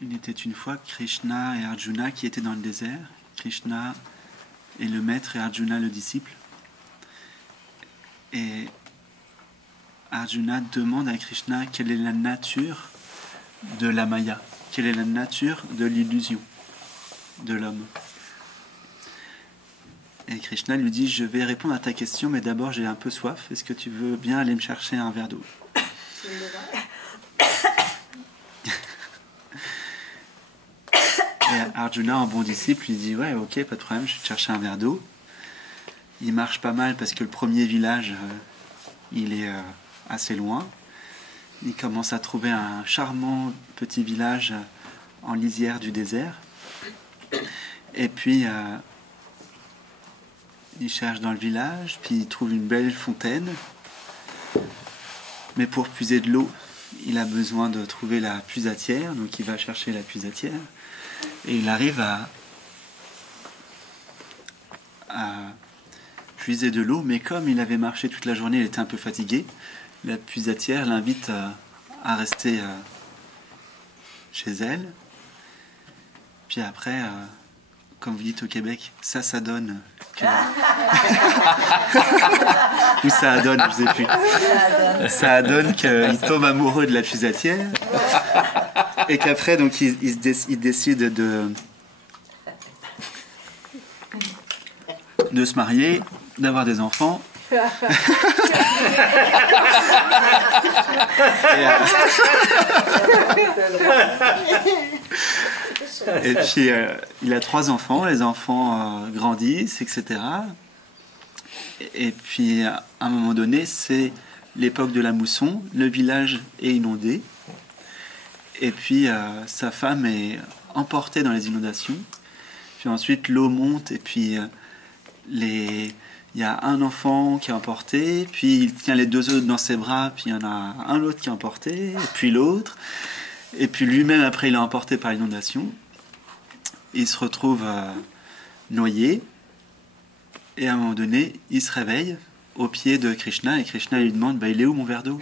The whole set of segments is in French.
Il était une fois Krishna et Arjuna qui étaient dans le désert. Krishna est le maître et Arjuna le disciple. Et Arjuna demande à Krishna quelle est la nature de la Maya, quelle est la nature de l'illusion de l'homme. Et Krishna lui dit, je vais répondre à ta question, mais d'abord j'ai un peu soif. Est-ce que tu veux bien aller me chercher un verre d'eau? Et Arjuna, en bon disciple, lui dit, ouais, ok, pas de problème, je vais te chercher un verre d'eau. Il marche pas mal parce que le premier village, il est assez loin. Il commence à trouver un charmant petit village en lisière du désert. Et puis, il cherche dans le village, puis il trouve une belle fontaine. Mais pour puiser de l'eau, il a besoin de trouver la puisatière, donc il va chercher la puisatière. Et il arrive à puiser de l'eau, mais comme il avait marché toute la journée, il était un peu fatigué. La puisatière l'invite à rester chez elle. Puis après, comme vous dites au Québec, ça donne que... Ou ça donne, je sais plus. Ça donne qu'il tombe amoureux de la puisatière. Et qu'après, donc, il décide de se marier, d'avoir des enfants. Et puis, il a 3 enfants, les enfants grandissent, etc. Et puis, à un moment donné, c'est l'époque de la mousson, le village est inondé. Et puis, sa femme est emportée dans les inondations. Puis ensuite, l'eau monte et puis il y a un enfant qui est emporté. Puis il tient les 2 autres dans ses bras. Puis il y en a un autre qui est emporté. Et puis l'autre. Et puis lui-même, après, il est emporté par l'inondation. Il se retrouve noyé. Et à un moment donné, il se réveille au pied de Krishna. Et Krishna lui demande, il est où mon verre d'eau?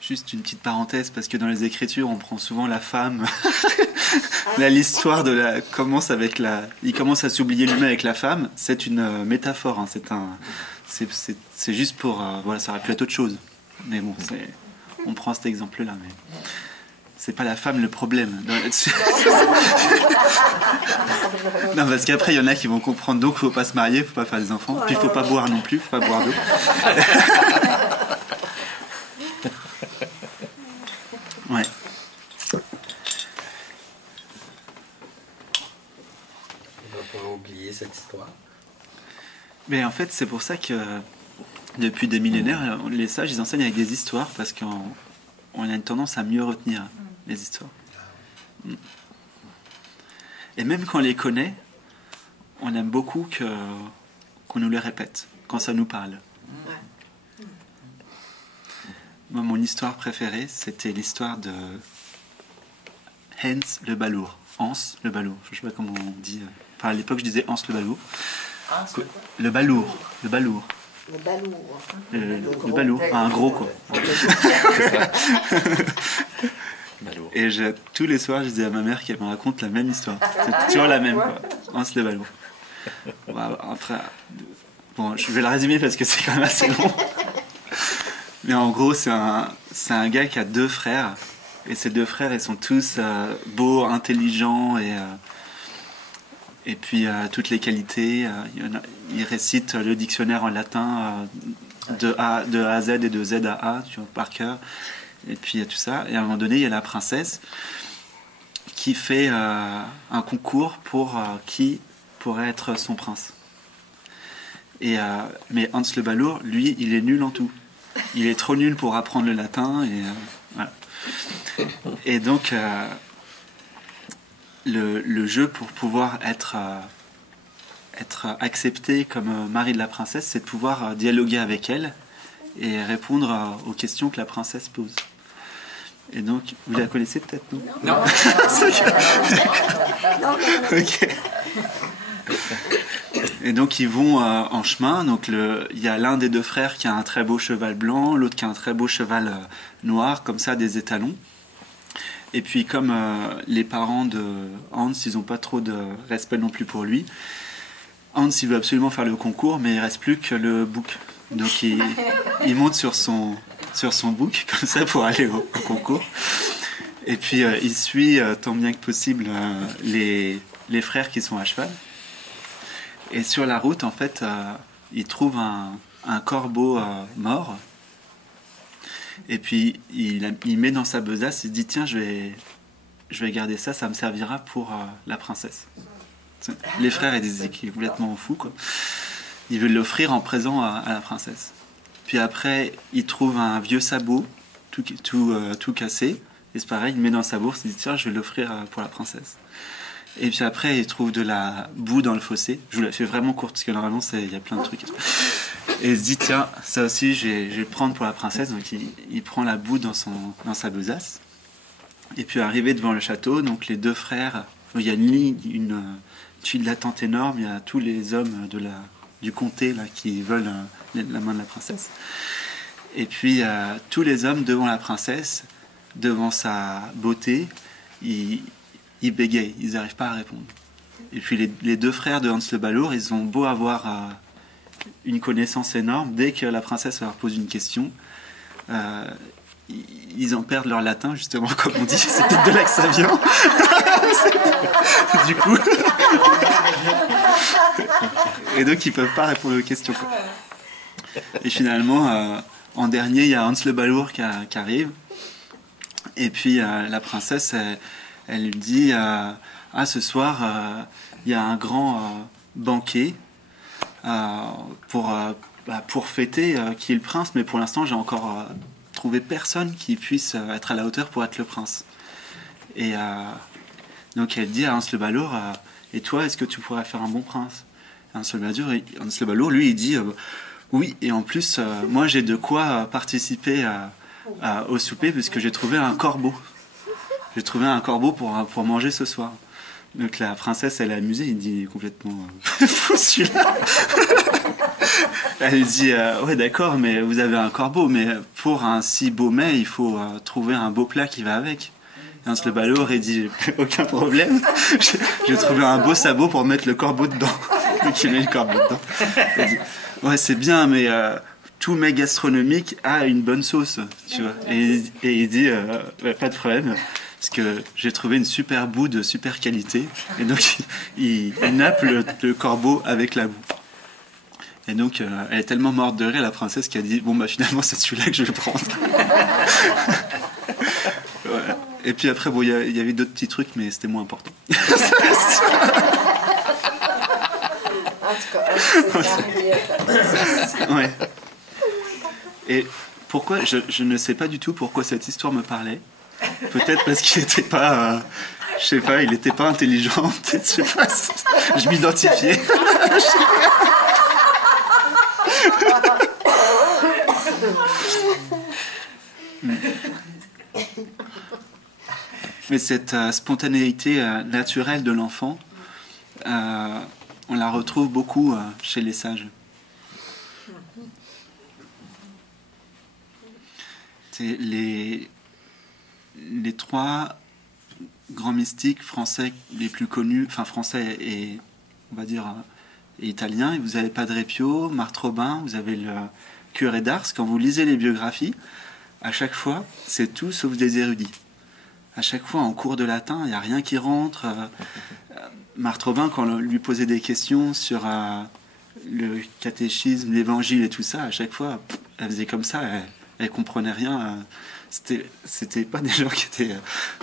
Juste une petite parenthèse, parce que dans les Écritures, on prend souvent la femme. L'histoire commence avec il commence à s'oublier lui-même avec la femme. C'est une métaphore. Hein. C'est juste pour. Voilà, ça aurait pu être autre chose. Mais bon, on prend cet exemple-là. Mais c'est pas la femme le problème. Non, parce qu'après, il y en a qui vont comprendre. Donc, faut pas se marier, faut pas faire des enfants. Puis, faut pas boire non plus, faut pas boire d'eau. Ouais. On va pas oublier cette histoire. Mais en fait, c'est pour ça que depuis des millénaires, les sages, ils enseignent avec des histoires parce qu'on a une tendance à mieux retenir les histoires. Et même quand on les connaît, on aime beaucoup qu'on nous les répète quand ça nous parle. Moi, mon histoire préférée, c'était l'histoire de Hans le balourd. Hans le balourd. Je ne sais pas comment on dit. Enfin, à l'époque, je disais Hans le balourd. Le balourd. Le balourd. Le balourd. Le balourd. Un gros, quoi. Et tous les soirs, je disais à ma mère qu'elle me raconte la même histoire. C'est toujours la même, quoi. Hans le balourd. Bon, je vais la résumer parce que c'est quand même assez long. Mais en gros, c'est un gars qui a 2 frères. Et ces 2 frères, ils sont tous beaux, intelligents et puis toutes les qualités. Ils récitent le dictionnaire en latin de A à Z et de Z à A, tu vois, par cœur. Et puis il y a tout ça. Et à un moment donné, il y a la princesse qui fait un concours pour qui pourrait être son prince. Mais Hans le balourd, lui, il est nul en tout. Il est trop nul pour apprendre le latin. Voilà. Et donc, le jeu pour pouvoir être être accepté comme mari de la princesse, c'est de pouvoir dialoguer avec elle et répondre aux questions que la princesse pose. Et donc, vous la connaissez peut-être, non? Non. Ok. Et donc ils vont en chemin. Donc il y a l'un des deux frères qui a un très beau cheval blanc, l'autre qui a un très beau cheval noir, comme ça, des étalons. Et puis comme les parents de Hans, ils n'ont pas trop de respect non plus pour lui, Hans, il veut absolument faire le concours, mais il reste plus que le bouc. Donc il monte sur son bouc, comme ça, pour aller au concours. Et puis il suit tant bien que possible les frères qui sont à cheval. Et sur la route, en fait, il trouve un corbeau mort. Et puis il met dans sa besace, il se dit tiens, je vais garder ça, ça me servira pour la princesse. Les frères, ils disent qu'il est complètement fou, quoi. Il veut l'offrir en présent à la princesse. Puis après, il trouve un vieux sabot tout cassé. Et c'est pareil, il met dans sa bourse, il dit tiens, je vais l'offrir pour la princesse. Et puis après, il trouve de la boue dans le fossé. Je vous la fais vraiment courte parce que normalement, il y a plein de trucs. Et il se dit tiens, ça aussi, je vais le prendre pour la princesse. Donc il prend la boue dans sa besace. Et puis arrivé devant le château, donc les deux frères, il y a une file d'attente énorme. Il y a tous les hommes du comté là, qui veulent la main de la princesse. Et puis tous les hommes devant la princesse, devant sa beauté, ils bégayent, ils n'arrivent pas à répondre. Et puis les deux frères de Hans le Balourd, ils ont beau avoir une connaissance énorme, dès que la princesse leur pose une question, ils en perdent leur latin, justement, comme on dit. C'est peut-être de là que ça vient. Du coup. Et donc, ils peuvent pas répondre aux questions, quoi. Et finalement, en dernier, il y a Hans le Balourd qui arrive. Et puis, la princesse, elle lui dit ce soir, il y a un grand banquet pour fêter qui est le prince, mais pour l'instant, j'ai encore trouvé personne qui puisse être à la hauteur pour être le prince. Et donc, elle dit à Hans le Balourd et toi, est-ce que tu pourrais faire un bon prince? Et Hans le Balourd, lui, il dit oui, et en plus, moi, j'ai de quoi participer au souper, puisque j'ai trouvé un corbeau. J'ai trouvé un corbeau pour manger ce soir. Donc la princesse, elle est amusée, il dit complètement fou celui-là. Elle dit ouais d'accord, mais vous avez un corbeau, mais pour un si beau mets, il faut trouver un beau plat qui va avec. Et Hans le Balourd, il dit aucun problème, j'ai trouvé un beau sabot pour mettre le corbeau dedans. Et qu'il met le corbeau dedans. Elle dit ouais c'est bien, mais tout mets gastronomique a une bonne sauce, tu vois. Et il dit pas de problème. Parce que j'ai trouvé une super boue de super qualité. Et donc, il nappe le corbeau avec la boue. Et donc, elle est tellement morte de rire, la princesse, qu'elle a dit bon, bah finalement, c'est celui-là que je vais prendre. Voilà. Et puis après, bon, il y avait d'autres petits trucs, mais c'était moins important. Ouais. Et pourquoi, je ne sais pas du tout pourquoi cette histoire me parlait. Peut-être parce qu'il n'était pas, je sais pas, il n'était pas intelligent. Peut-être, je sais pas. Je m'identifiais. Mais cette spontanéité naturelle de l'enfant, on la retrouve beaucoup chez les sages. C'est les trois grands mystiques français les plus connus, enfin français et on va dire et italiens. Vous avez Padre Pio, Marthe Robin, vous avez le curé d'Ars. Quand vous lisez les biographies, à chaque fois, c'est tout sauf des érudits. À chaque fois, en cours de latin, il n'y a rien qui rentre. Marthe Robin, quand on lui posait des questions sur le catéchisme, l'évangile et tout ça, à chaque fois, elle faisait comme ça, elle comprenait rien. C'était pas des gens qui étaient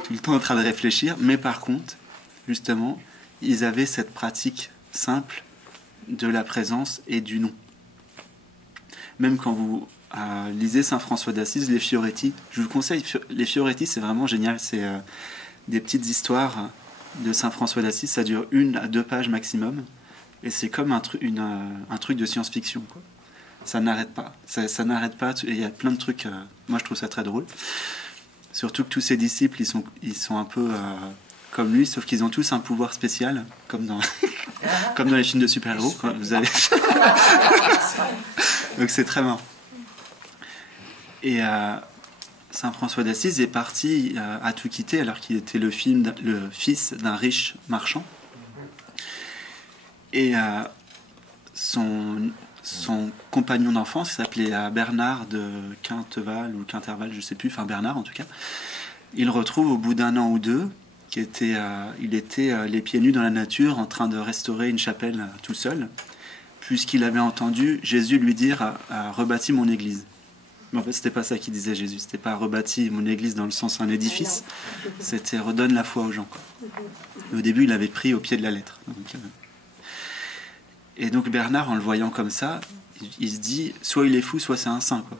tout le temps en train de réfléchir, mais par contre, justement, ils avaient cette pratique simple de la présence et du nom. Même quand vous lisez Saint François d'Assise, les Fioretti, je vous conseille, les Fioretti, c'est vraiment génial, c'est des petites histoires de Saint François d'Assise, ça dure 1 à 2 pages maximum, Et c'est comme un truc de science-fiction, quoi. Ça n'arrête pas. Ça n'arrête pas. Il y a plein de trucs. Moi, je trouve ça très drôle. Surtout que tous ses disciples, ils sont un peu comme lui, sauf qu'ils ont tous un pouvoir spécial, comme dans, comme dans les films de super-héros. Vous avez... Donc c'est très marrant. Et Saint François d'Assise est parti à tout quitter alors qu'il était le fils d'un riche marchand. Et son compagnon d'enfance, qui s'appelait Bernard de Quinteval ou Quinterval, je sais plus, enfin Bernard en tout cas, il le retrouve au bout d'un an ou deux, il était les pieds nus dans la nature en train de restaurer une chapelle tout seul, puisqu'il avait entendu Jésus lui dire rebâtis mon église. Mais en fait, c'était pas ça qu'il disait Jésus, c'était pas rebâtis mon église dans le sens un édifice, c'était redonne la foi aux gens, quoi. Et au début, il avait pris au pied de la lettre. Et donc Bernard, en le voyant comme ça, il se dit soit il est fou, soit c'est un saint, quoi.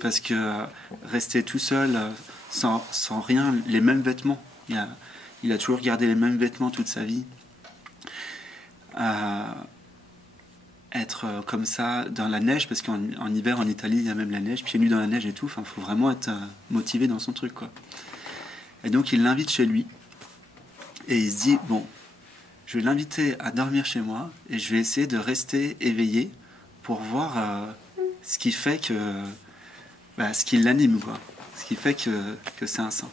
Parce que rester tout seul, sans rien, les mêmes vêtements, il a toujours gardé les mêmes vêtements toute sa vie. Être comme ça dans la neige, parce qu'en hiver en Italie il y a même la neige, pieds nus dans la neige et tout, enfin faut vraiment être motivé dans son truc, quoi. Et donc il l'invite chez lui et il se dit bon, je vais l'inviter à dormir chez moi et je vais essayer de rester éveillé pour voir ce qui fait que ce qui l'anime, quoi, ce qui fait que c'est un saint.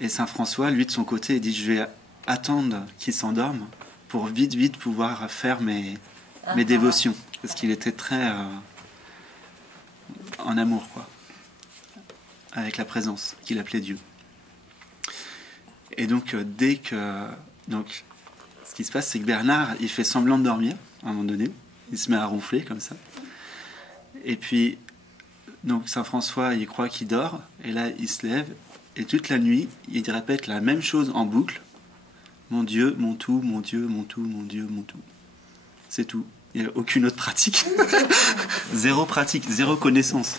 Et Saint François, lui de son côté, il dit je vais attendre qu'il s'endorme pour vite pouvoir faire mes dévotions, parce qu'il était très en amour, quoi, avec la présence qu'il appelait Dieu. Et donc ce qui se passe, c'est que Bernard, il fait semblant de dormir à un moment donné, il se met à ronfler comme ça, et puis donc Saint François, il croit qu'il dort, et là il se lève, et toute la nuit il répète la même chose en boucle: mon Dieu, mon tout, mon Dieu, mon tout, mon Dieu, mon tout. C'est tout. Il n'y a aucune autre pratique. Zéro pratique, zéro connaissance.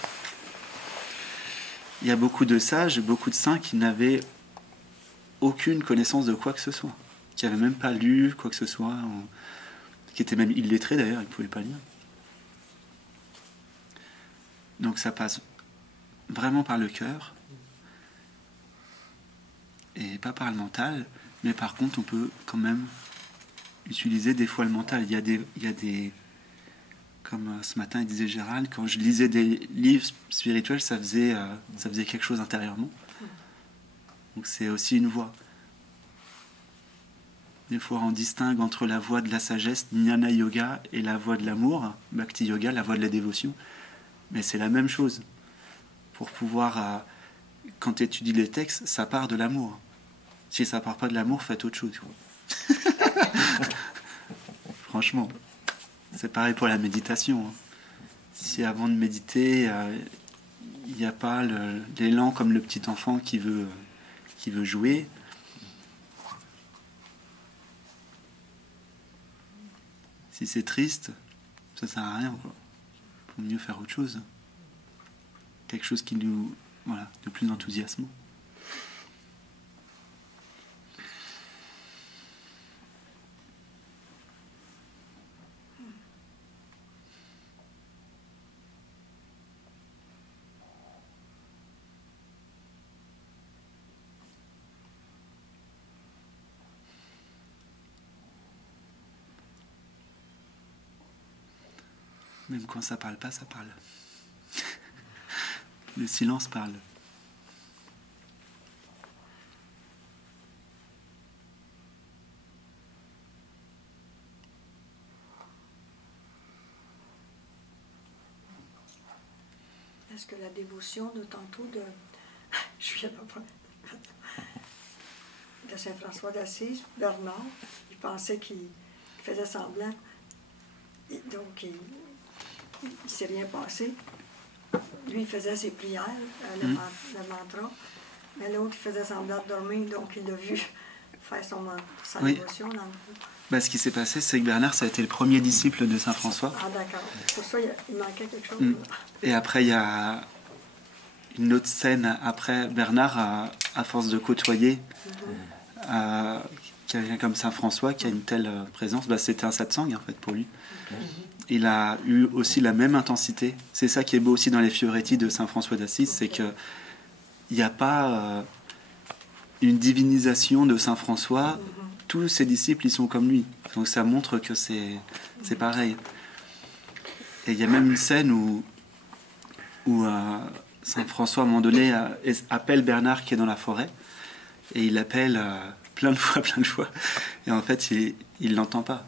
Il y a beaucoup de sages, beaucoup de saints qui n'avaient aucune connaissance de quoi que ce soit, qui n'avaient même pas lu quoi que ce soit, qui étaient même illettrés d'ailleurs, ils ne pouvaient pas lire. Donc ça passe vraiment par le cœur et pas par le mental. Mais par contre, on peut quand même utiliser des fois le mental. Il y a des comme ce matin, il disait Gérald, quand je lisais des livres spirituels, ça faisait quelque chose intérieurement. Donc c'est aussi une voie. Des fois, on distingue entre la voie de la sagesse, Jnana Yoga, et la voie de l'amour, Bhakti Yoga, la voie de la dévotion. Mais c'est la même chose. Pour pouvoir, quand tu étudies les textes, ça part de l'amour. Si ça part pas de l'amour, faites autre chose. Franchement, c'est pareil pour la méditation. Si avant de méditer, il n'y a pas l'élan comme le petit enfant qui veut jouer, si c'est triste, ça sert à rien, quoi. Faut mieux faire autre chose. Quelque chose qui nous, de plus enthousiasmant. Même quand ça parle pas, ça parle. Le silence parle. Est-ce que la dévotion de tantôt de... Je viens de Saint-François d'Assise, Bernard, il pensait qu'il faisait semblant. Et donc, il ne s'est rien passé. Lui, il faisait ses prières, le mantra, mais l'autre, il faisait semblant de dormir, donc il l'a vu faire sa dévotion. Ce qui s'est passé, c'est que Bernard, ça a été le premier disciple de Saint François. Ah d'accord, pour ça, il manquait quelque chose. Et après, il y a une autre scène, après Bernard, à force de côtoyer, quelqu'un comme Saint François qui a une telle présence, c'était un satsang en fait pour lui. Il a eu aussi la même intensité. C'est ça qui est beau aussi dans les Fioretti de Saint François d'Assise, c'est que il n'y a pas une divinisation de Saint François. Tous ses disciples, ils sont comme lui. Donc ça montre que c'est pareil. Et il y a même une scène où Saint François, à un moment donné, appelle Bernard qui est dans la forêt. Et il l'appelle plein de fois. Et en fait, il ne l'entend pas.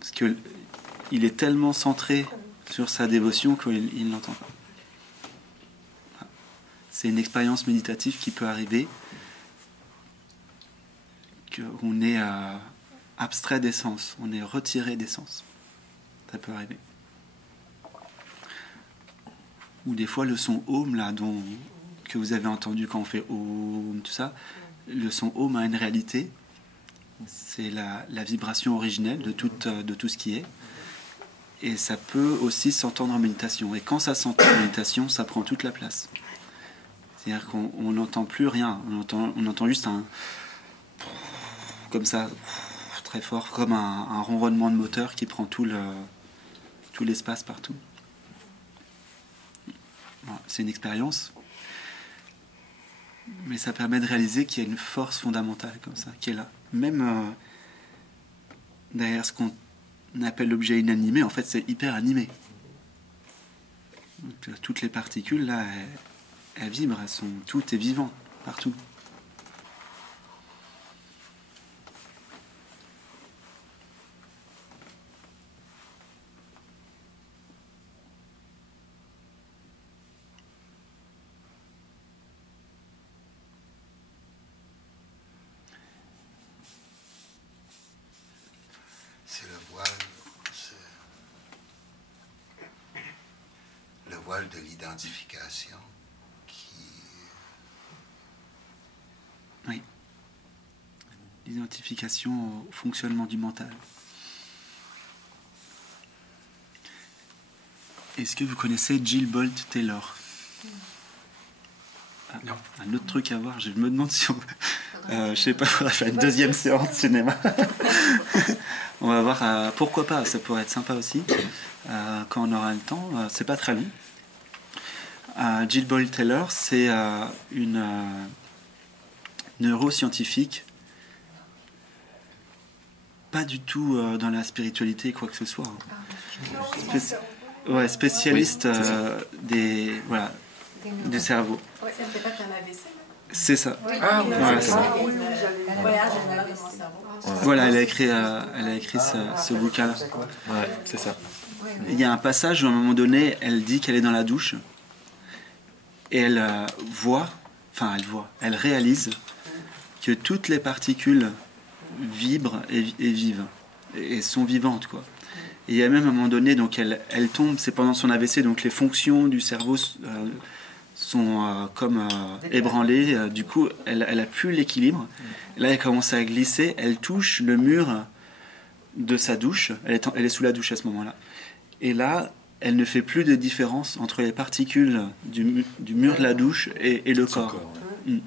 Parce qu'il est tellement centré sur sa dévotion qu'il ne l'entend pas. C'est une expérience méditative qui peut arriver, qu'on est abstrait des sens, on est retiré des sens. Ça peut arriver. Ou des fois le son Om là, que vous avez entendu quand on fait Om, tout ça, le son Om a une réalité. C'est la vibration originelle de tout ce qui est. Et ça peut aussi s'entendre en méditation. Et quand ça s'entend en méditation, ça prend toute la place. C'est-à-dire qu'on n'entend plus rien. On entend juste comme ça, très fort, comme un ronronnement de moteur qui prend tout l'espace partout. Voilà, c'est une expérience. Mais ça permet de réaliser qu'il y a une force fondamentale comme ça, qui est là. Même derrière ce qu'on appelle l'objet inanimé, en fait, c'est hyper animé. Donc, toutes les particules, là, elles vibrent, tout est vivant, partout. C'est le voile de l'identification qui... Oui. L'identification au fonctionnement du mental. Est-ce que vous connaissez Jill Bolte Taylor? Non. Un autre truc à voir, je me demande si on... je sais pas, il faudrait faire une deuxième séance de cinéma. On va voir, pourquoi pas, ça pourrait être sympa aussi, quand on aura le temps, c'est pas très long. Jill Bolte Taylor, c'est une neuroscientifique, pas du tout dans la spiritualité, quoi que ce soit. Spécialiste du cerveau. Oui, c'est peut-être un AVC. C'est ça. Ah oui, voilà, c'est ça. Voyage à l'intérieur de mon cerveau. Voilà, elle a écrit ce bouquin-là. Ouais, c'est ça. Il y a un passage où à un moment donné, elle dit qu'elle est dans la douche et elle réalise que toutes les particules vibrent et vivent et sont vivantes, quoi. Et il y a même un moment donné, donc elle tombe, c'est pendant son AVC, donc les fonctions du cerveau sont comme ébranlées. Du coup, elle a plus l'équilibre. Là, elle commence à glisser. Elle touche le mur de sa douche. Elle est sous la douche à ce moment-là. Et là, elle ne fait plus de différence entre les particules du mur de la douche et le corps. Elle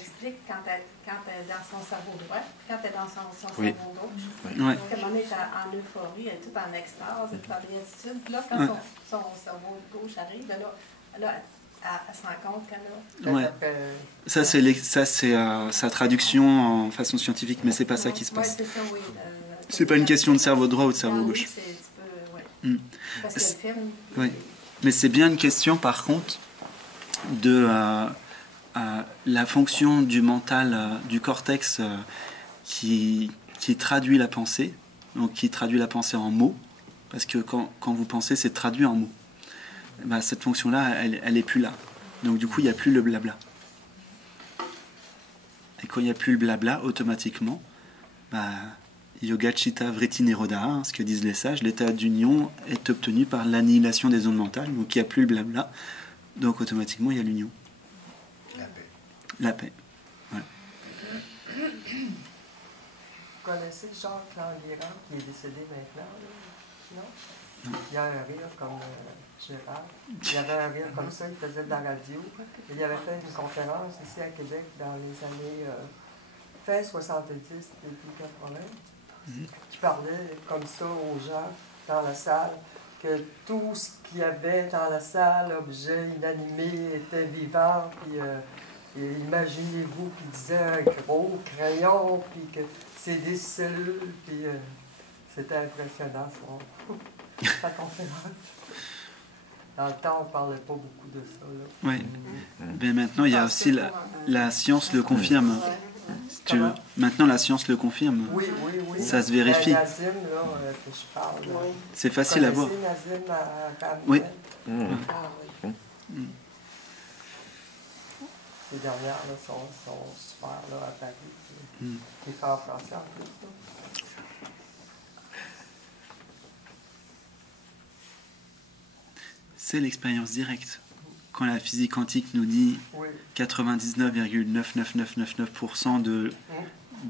explique quand elle est dans son cerveau droit, quand elle est dans son cerveau gauche. Ouais. Donc, à un moment donné, elle est en euphorie, elle est toute en extase, elle est toute en béatitude. Puis là, quand son cerveau gauche arrive, là, elle se rend compte qu'elle a... Ouais. Ça, c'est sa traduction en façon scientifique, mais c'est pas ça qui se passe. Ouais, c'est ça, oui. C'est pas une question de cerveau droit ou de cerveau gauche. C'est un petit peu, parce que le film... Oui. Mais c'est bien une question, par contre, de la fonction du mental, du cortex qui traduit la pensée, donc qui traduit la pensée en mots, parce que quand vous pensez, c'est traduit en mots. Bah, cette fonction-là, elle est plus là. Donc du coup, il n'y a plus le blabla. Et quand il n'y a plus le blabla, automatiquement, yoga chitta vritti nirodha, ce que disent les sages, l'état d'union est obtenu par l'annihilation des ondes mentales, donc il n'y a plus le blabla, donc automatiquement il y a l'union. La paix. Voilà. Vous connaissez Jacques Languerrand qui est décédé maintenant, là? Non? Il y a un rire comme Gérard. Il y avait un rire comme ça, il faisait de la radio. Il avait fait une conférence ici à Québec dans les années fin 70, début 80, qui parlait comme ça aux gens dans la salle, que tout ce qu'il y avait dans la salle, objet inanimé, était vivant, puis et imaginez-vous qu'il disait un gros crayon, puis que c'est des cellules, puis c'était impressionnant, ça. Sa conférence. Dans le temps, on ne parlait pas beaucoup de ça. Là. Oui. Mais maintenant, il y a aussi la science le confirme. Si tu veux. Maintenant, la science le confirme. Oui. Ça se vérifie. Nazim, là, que je parle. Là. C'est facile à voir. Vous connaissez Nazim à Oui. Ah oui. Les dernières là, sont super là, à Paris. Qui fait en français en plus. Là. C'est l'expérience directe. Quand la physique quantique nous dit 99,99999% de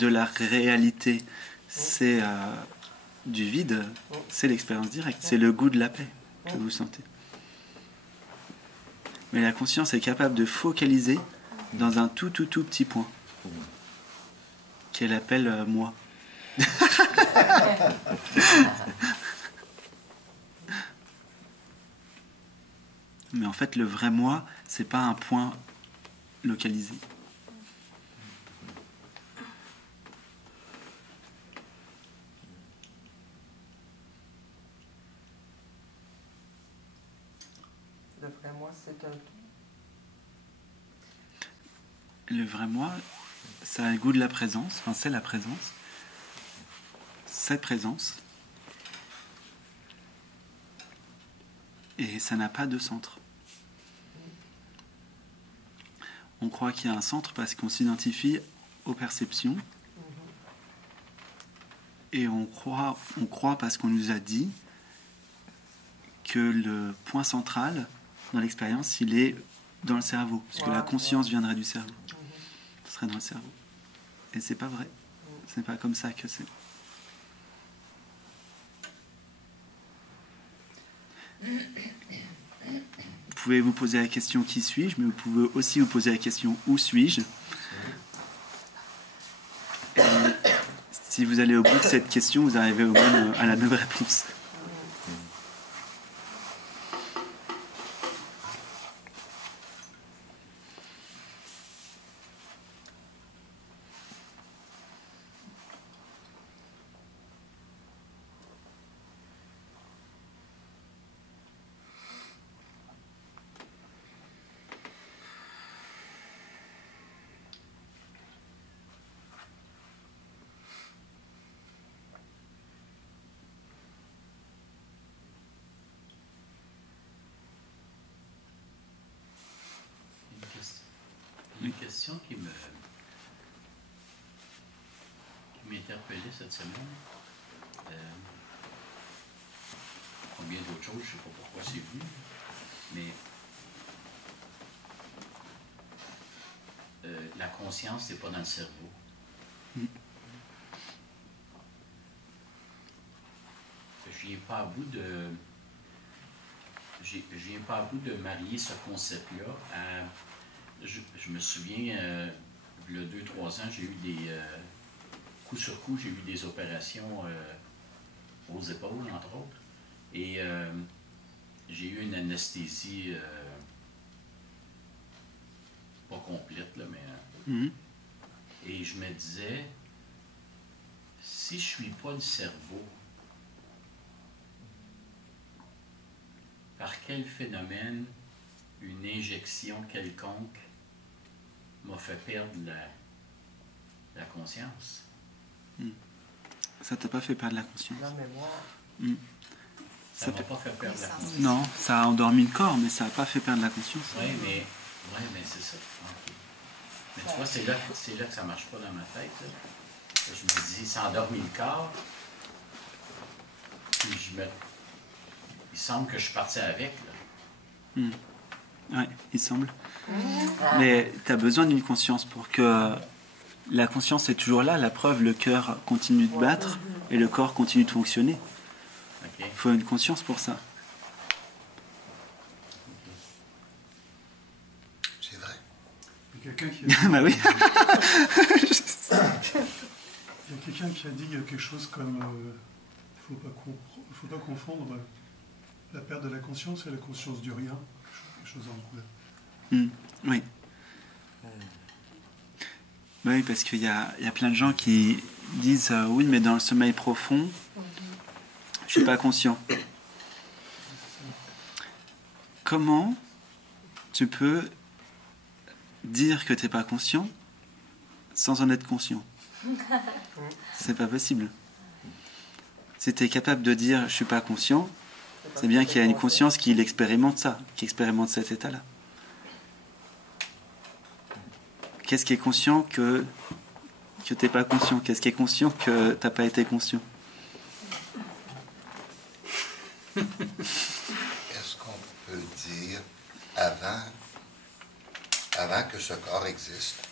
la réalité, c'est du vide, c'est l'expérience directe, c'est le goût de la paix que vous sentez. Mais la conscience est capable de focaliser dans un tout petit point, qu'elle appelle moi. Mais en fait, le vrai moi, c'est pas un point localisé. Le vrai moi, c'est un tout. Le vrai moi, ça a le goût de la présence, enfin c'est la présence. Cette présence. Et ça n'a pas de centre. On croit qu'il y a un centre parce qu'on s'identifie aux perceptions. Et on croit parce qu'on nous a dit que le point central dans l'expérience, il est dans le cerveau. Parce que la conscience viendrait du cerveau. Ce serait dans le cerveau. Et c'est pas vrai. C'est pas comme ça que c'est. Vous pouvez vous poser la question qui suis-je, mais vous pouvez aussi vous poser la question où suis-je. Et si vous allez au bout de cette question, vous arrivez au même, à la même réponse. Une question qui m'interpellait cette semaine. Combien d'autres choses, je ne sais pas pourquoi c'est venu, mais la conscience, c'est pas dans le cerveau. Je viens pas à bout de marier ce concept-là à... Je me souviens, il y a 2-3 ans, j'ai eu des... coup sur coup, j'ai eu des opérations aux épaules, entre autres. Et j'ai eu une anesthésie pas complète, là, mais... Et je me disais, si je suis pas le cerveau, par quel phénomène une injection quelconque m'a fait perdre la conscience? Ça t'a pas fait perdre la conscience? La mémoire. Ça m'a pas fait perdre la conscience. Non, ça a endormi le corps, mais ça n'a pas fait perdre la conscience. Oui, mais c'est ça. Okay. Mais tu vois, c'est là que ça marche pas dans ma tête. Là. Je me dis, ça a endormi le corps. Puis il semble que je suis parti avec. Là. Oui, il semble. Mais tu as besoin d'une conscience pour que la conscience est toujours là. La preuve, le cœur continue de battre et le corps continue de fonctionner. Il faut une conscience pour ça. C'est vrai. Quelqu'un qui... Bah oui. quelqu'un qui a dit quelque chose comme il faut pas confondre la perte de la conscience et la conscience du rien, quelque chose en couleur. Oui. Oui, parce qu'il y a plein de gens qui disent oui, mais dans le sommeil profond, je suis pas conscient. Comment tu peux dire que tu n'es pas conscient sans en être conscient? C'est pas possible. Si tu es capable de dire je suis pas conscient, c'est bien qu'il y a une conscience qui expérimente ça, qui expérimente cet état-là. Qu'est-ce qui est conscient que tu n'es pas conscient? Qu'est-ce qui est conscient que tu n'as pas été conscient? Est-ce qu'on peut dire, avant que ce corps existe,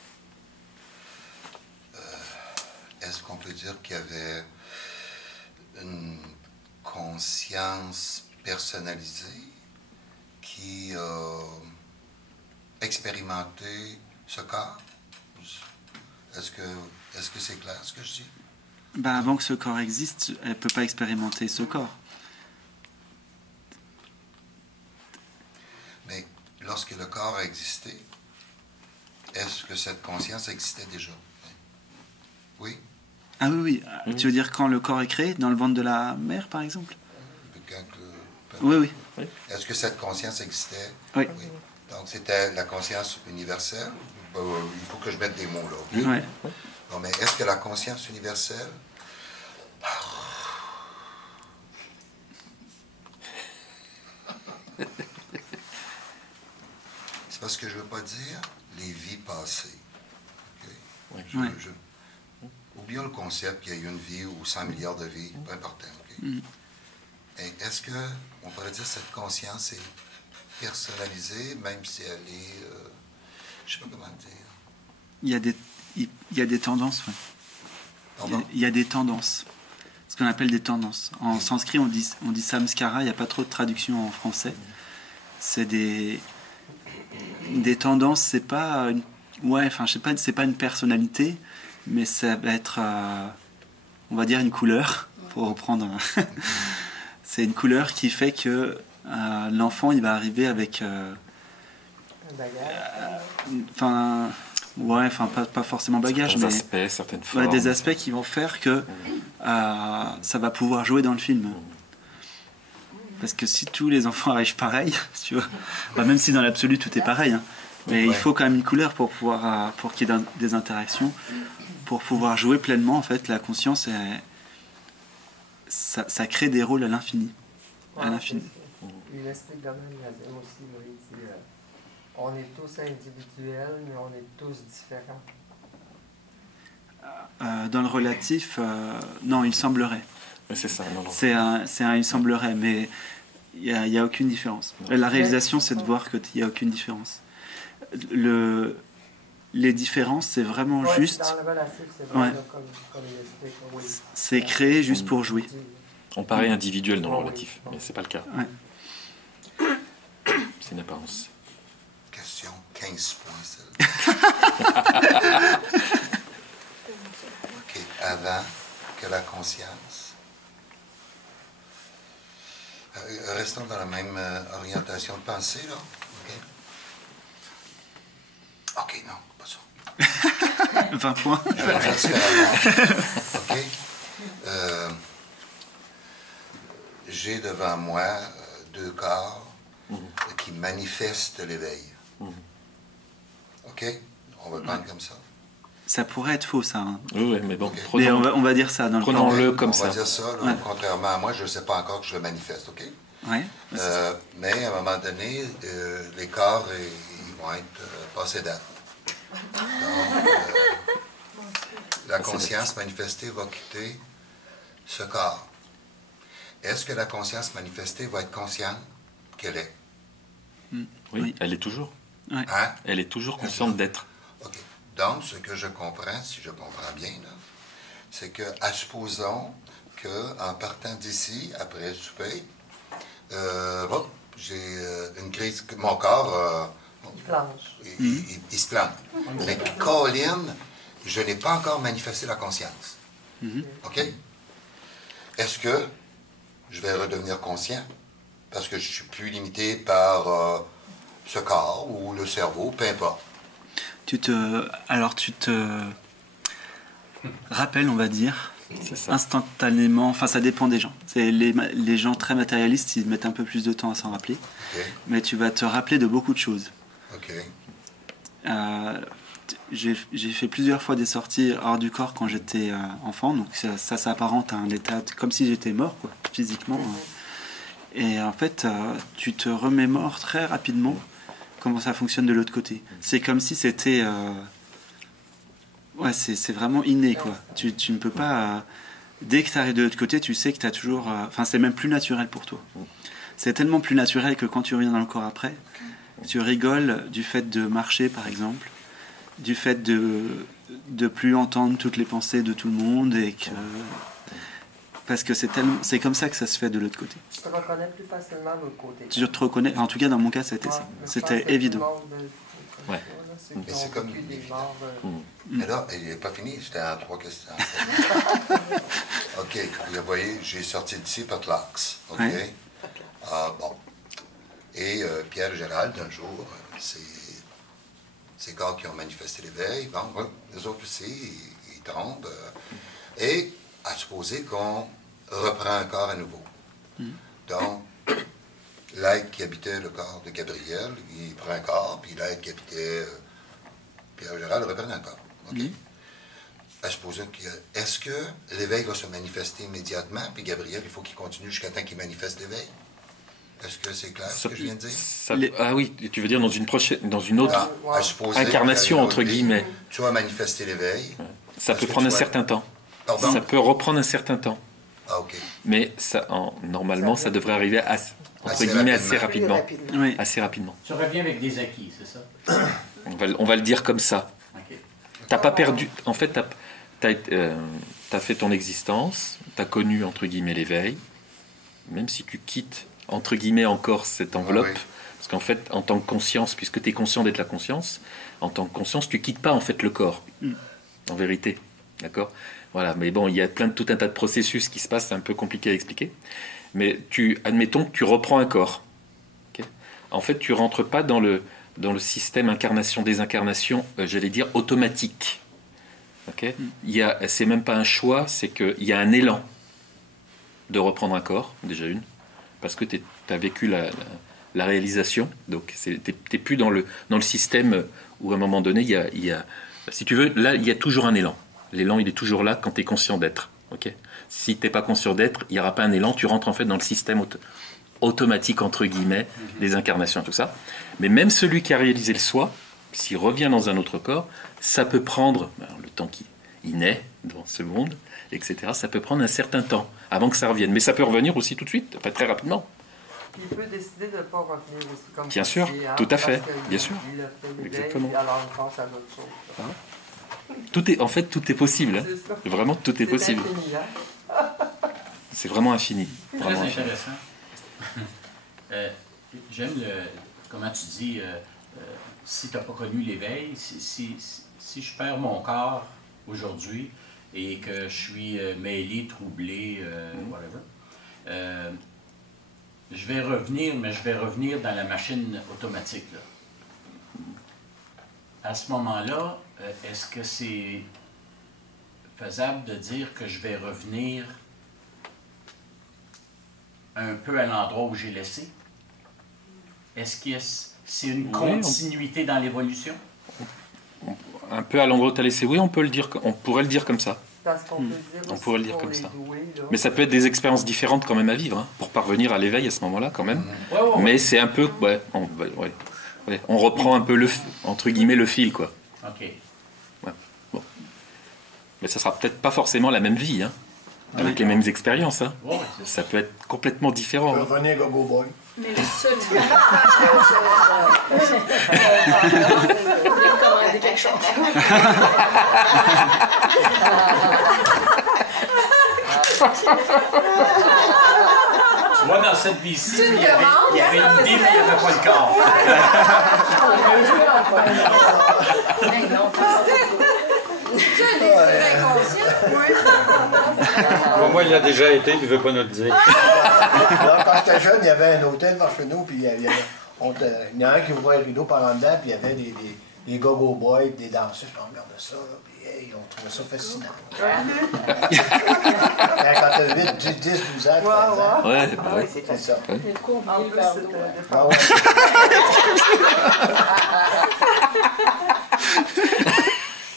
est-ce qu'on peut dire qu'il y avait une conscience personnalisée qui a expérimenté ce corps? Est-ce que c'est clair ce que je dis? Ben, avant que ce corps existe, elle ne peut pas expérimenter ce corps. Mais lorsque le corps a existé, est-ce que cette conscience existait déjà? Oui? Ah oui, oui. Tu veux dire quand le corps est créé, dans le ventre de la mère, par exemple? Oui, oui. Est-ce que cette conscience existait? Oui. Oui. Donc, c'était la conscience universelle. Il faut que je mette des mots, là. Oui. Ouais. Bon, mais est-ce que la conscience universelle... C'est parce que je ne veux pas dire les vies passées. Okay? Ouais. Oublions le concept qu'il y a eu une vie ou 100 milliards de vies, peu importe. Okay? Et est-ce qu'on pourrait dire que cette conscience est personnalisée, même si elle est... je ne sais pas comment dire. Il y a des tendances, oui. Il y a des tendances. Ce qu'on appelle des tendances. En sanskrit, on dit samskara, il n'y a pas trop de traduction en français. C'est des tendances, c'est pas... c'est pas une personnalité, mais ça va être, on va dire, une couleur, pour reprendre... C'est une couleur qui fait que l'enfant, il va arriver avec... Un bagage. Pas forcément bagage, certains mais... aspects, certaines formes. Des aspects qui vont faire que ça va pouvoir jouer dans le film. Parce que si tous les enfants arrivent pareil, tu vois, même si dans l'absolu tout est pareil, hein, mais il faut quand même une couleur pour qu'il y ait des interactions, pour pouvoir jouer pleinement. En fait, la conscience, ça crée des rôles à l'infini. À l'infini. Il explique quand même aussi, il dit, on est tous individuels, mais on est tous différents. Dans le relatif, non, il semblerait. Mais c'est ça. Non. Il semblerait, mais il n'y a aucune différence. La réalisation, c'est de voir qu'il n'y a aucune différence. Les différences, c'est vraiment juste... Dans le relatif, c'est vraiment comme il explique. Oui. C'est créé juste pour jouer. On paraît individuel dans le relatif, mais c'est pas le cas. Ouais. C'est une apparence. Question 15 points, celle-là. OK. Avant que la conscience... restons dans la même orientation de pensée, là. OK? OK, non, pas ça. 20 points. OK? J'ai devant moi deux corps qui manifestent l'éveil. OK? On va le prendre comme ça. Ça pourrait être faux, ça. Hein. Oui, mais bon. Okay. Mais on va dire ça dans le Prenons-le comme ça. On va dire ça, là, contrairement à moi, je ne sais pas encore que je le manifeste, OK? Ouais. Mais à un moment donné, les corps, ils vont être passés date. Donc, la conscience manifestée va quitter ce corps. Est-ce que la conscience manifestée va être consciente qu'elle est? Oui, elle est toujours. Ouais. Hein? Elle est toujours consciente d'être. OK. Donc, ce que je comprends, si je comprends bien, là, c'est que, supposons qu'en partant d'ici, après le souper, j'ai une crise, mon corps, Il planche. il se plante. Mais Colin, je n'ai pas encore manifesté la conscience. OK? Est-ce que je vais redevenir conscient? Parce que je ne suis plus limité par ce corps ou le cerveau, peu importe. Alors tu te rappelles, on va dire, C'est ça. instantanément, enfin ça dépend des gens. Les gens très matérialistes, ils mettent un peu plus de temps à s'en rappeler, OK? mais tu vas te rappeler de beaucoup de choses. OK. J'ai fait plusieurs fois des sorties hors du corps quand j'étais enfant, donc ça s'apparente à un état comme si j'étais mort, quoi, physiquement. Et en fait, tu te remémores très rapidement comment ça fonctionne de l'autre côté. C'est comme si c'était... ouais, c'est vraiment inné, quoi. Tu ne peux pas... dès que tu arrives de l'autre côté, tu sais que tu as toujours... Enfin, c'est même plus naturel pour toi. C'est tellement plus naturel que quand tu reviens dans le corps après, tu rigoles du fait de marcher, par exemple, du fait de plus entendre toutes les pensées de tout le monde, et que... Parce que c'est comme ça que ça se fait de l'autre côté. Tu te reconnais plus facilement de l'autre côté. Tu te reconnais, en tout cas dans mon cas c'était ça. C'était évident. Ouais. Mais c'est comme- Mais là, il n'est pas fini, j'étais en 3 questions. OK, vous voyez, j'ai sorti d'ici par l'axe. OK? Ouais. Bon. Et Pierre et Gérald, un jour, c'est ces corps qui ont manifesté l'éveil. Bon, ouais, les autres aussi, ils tombent. Et à supposer qu'on reprend un corps à nouveau. Donc, l'être qui habitait le corps de Gabriel, il prend un corps, puis l'être qui habitait Pierre Gérald reprend un corps. OK? À supposer que... Est-ce que l'éveil va se manifester immédiatement, puis Gabriel, il faut qu'il continue jusqu'à temps qu'il manifeste l'éveil? Est-ce que c'est clair ce que je viens de dire? Ah oui, tu veux dire dans une autre À supposer incarnation, qu'à une entre autre vie, guillemets. Tu vas manifester l'éveil. Ça Est-ce peut que prendre un tu vas- certain temps. Pardon? Ça peut reprendre un certain temps. Ah, OK. Mais normalement, ça devrait arriver entre Assez guillemets rapidement. assez rapidement. Oui. Assez rapidement. Tu reviens avec des acquis, c'est ça? On va le dire comme ça. OK. T'as pas perdu. En fait, t'as fait ton existence, t'as connu entre guillemets l'éveil. Même si tu quittes entre guillemets encore cette enveloppe, oui. parce qu'en fait, en tant que conscience, puisque tu es conscient d'être la conscience, en tant que conscience, tu quittes pas en fait le corps. En vérité, d'accord. Voilà. Mais bon, il y a tout un tas de processus qui se passent, c'est un peu compliqué à expliquer. Mais admettons que tu reprends un corps. Ok. En fait, tu rentres pas dans le système incarnation-désincarnation, j'allais dire automatique. Okay. C'est même pas un choix, c'est qu'il y a un élan de reprendre un corps, déjà parce que tu as vécu la réalisation, donc tu n'es plus dans le système où à un moment donné, si tu veux, là, il y a toujours un élan. L'élan, il est toujours là quand tu es conscient d'être. Okay. Si tu n'es pas conscient d'être, il n'y aura pas un élan, tu rentres en fait dans le système automatique, entre guillemets, des incarnations, tout ça. Mais même celui qui a réalisé le soi, s'il revient dans un autre corps, ça peut prendre, le temps qu'il naît dans ce monde, etc., ça peut prendre un certain temps avant que ça revienne. Mais ça peut revenir aussi tout de suite, pas très rapidement. Il peut décider de ne pas revenir aussi comme Bien sûr, tout à fait, bien sûr. Exactement. Alors on pense à d'autres choses. Tout est possible. Hein. C'est ça. Vraiment, tout est possible. Infini, hein? C'est vraiment infini. Très Vraiment infini. intéressant. J'aime comment tu dis, si tu n'as pas connu l'éveil, si je perds mon corps aujourd'hui et que je suis mêlé, troublé, whatever, je vais revenir, mais je vais revenir dans la machine automatique. Là. À ce moment-là, est-ce que c'est faisable de dire que je vais revenir un peu à l'endroit où j'ai laissé? Est-ce que c'est une continuité dans l'évolution? Un peu à l'endroit où tu as laissé, oui, on pourrait le dire comme ça. Parce qu'on peut dire On aussi pourrait le dire pour comme les ça. doués, là. Mais ça peut être des expériences différentes quand même à vivre, hein, pour parvenir à l'éveil à ce moment-là quand même. Ouais. Mais c'est un peu, on reprend un peu entre guillemets le fil, quoi. OK. Bon. Mais ça sera peut-être pas forcément la même vie, hein, avec les mêmes expériences. Hein. Ouais, Ça peut être complètement différent. Hein. Revenez, Gogo Boy. Mais le seul. Je voulais me commander quelque chose. Tu vois, dans cette vie-ci, Tu il y avait une idée, mais il n'y avait pas le corps. Hey, non, pas ça. Pour moi, il a déjà été, il ne veut pas nous le dire. Alors, quand j'étais jeune, il y avait un hôtel par chez nous, puis il y en a un qui ouvrait le rideau par en dedans, puis il y avait des go-go boys, des danseuses, on regardait ça, là, puis hey, on trouvait ça fascinant. Quand t'as 8, 10, 12 ans, 13 ans, Ouais, c'est ça. En plus, c'était Ah ouais.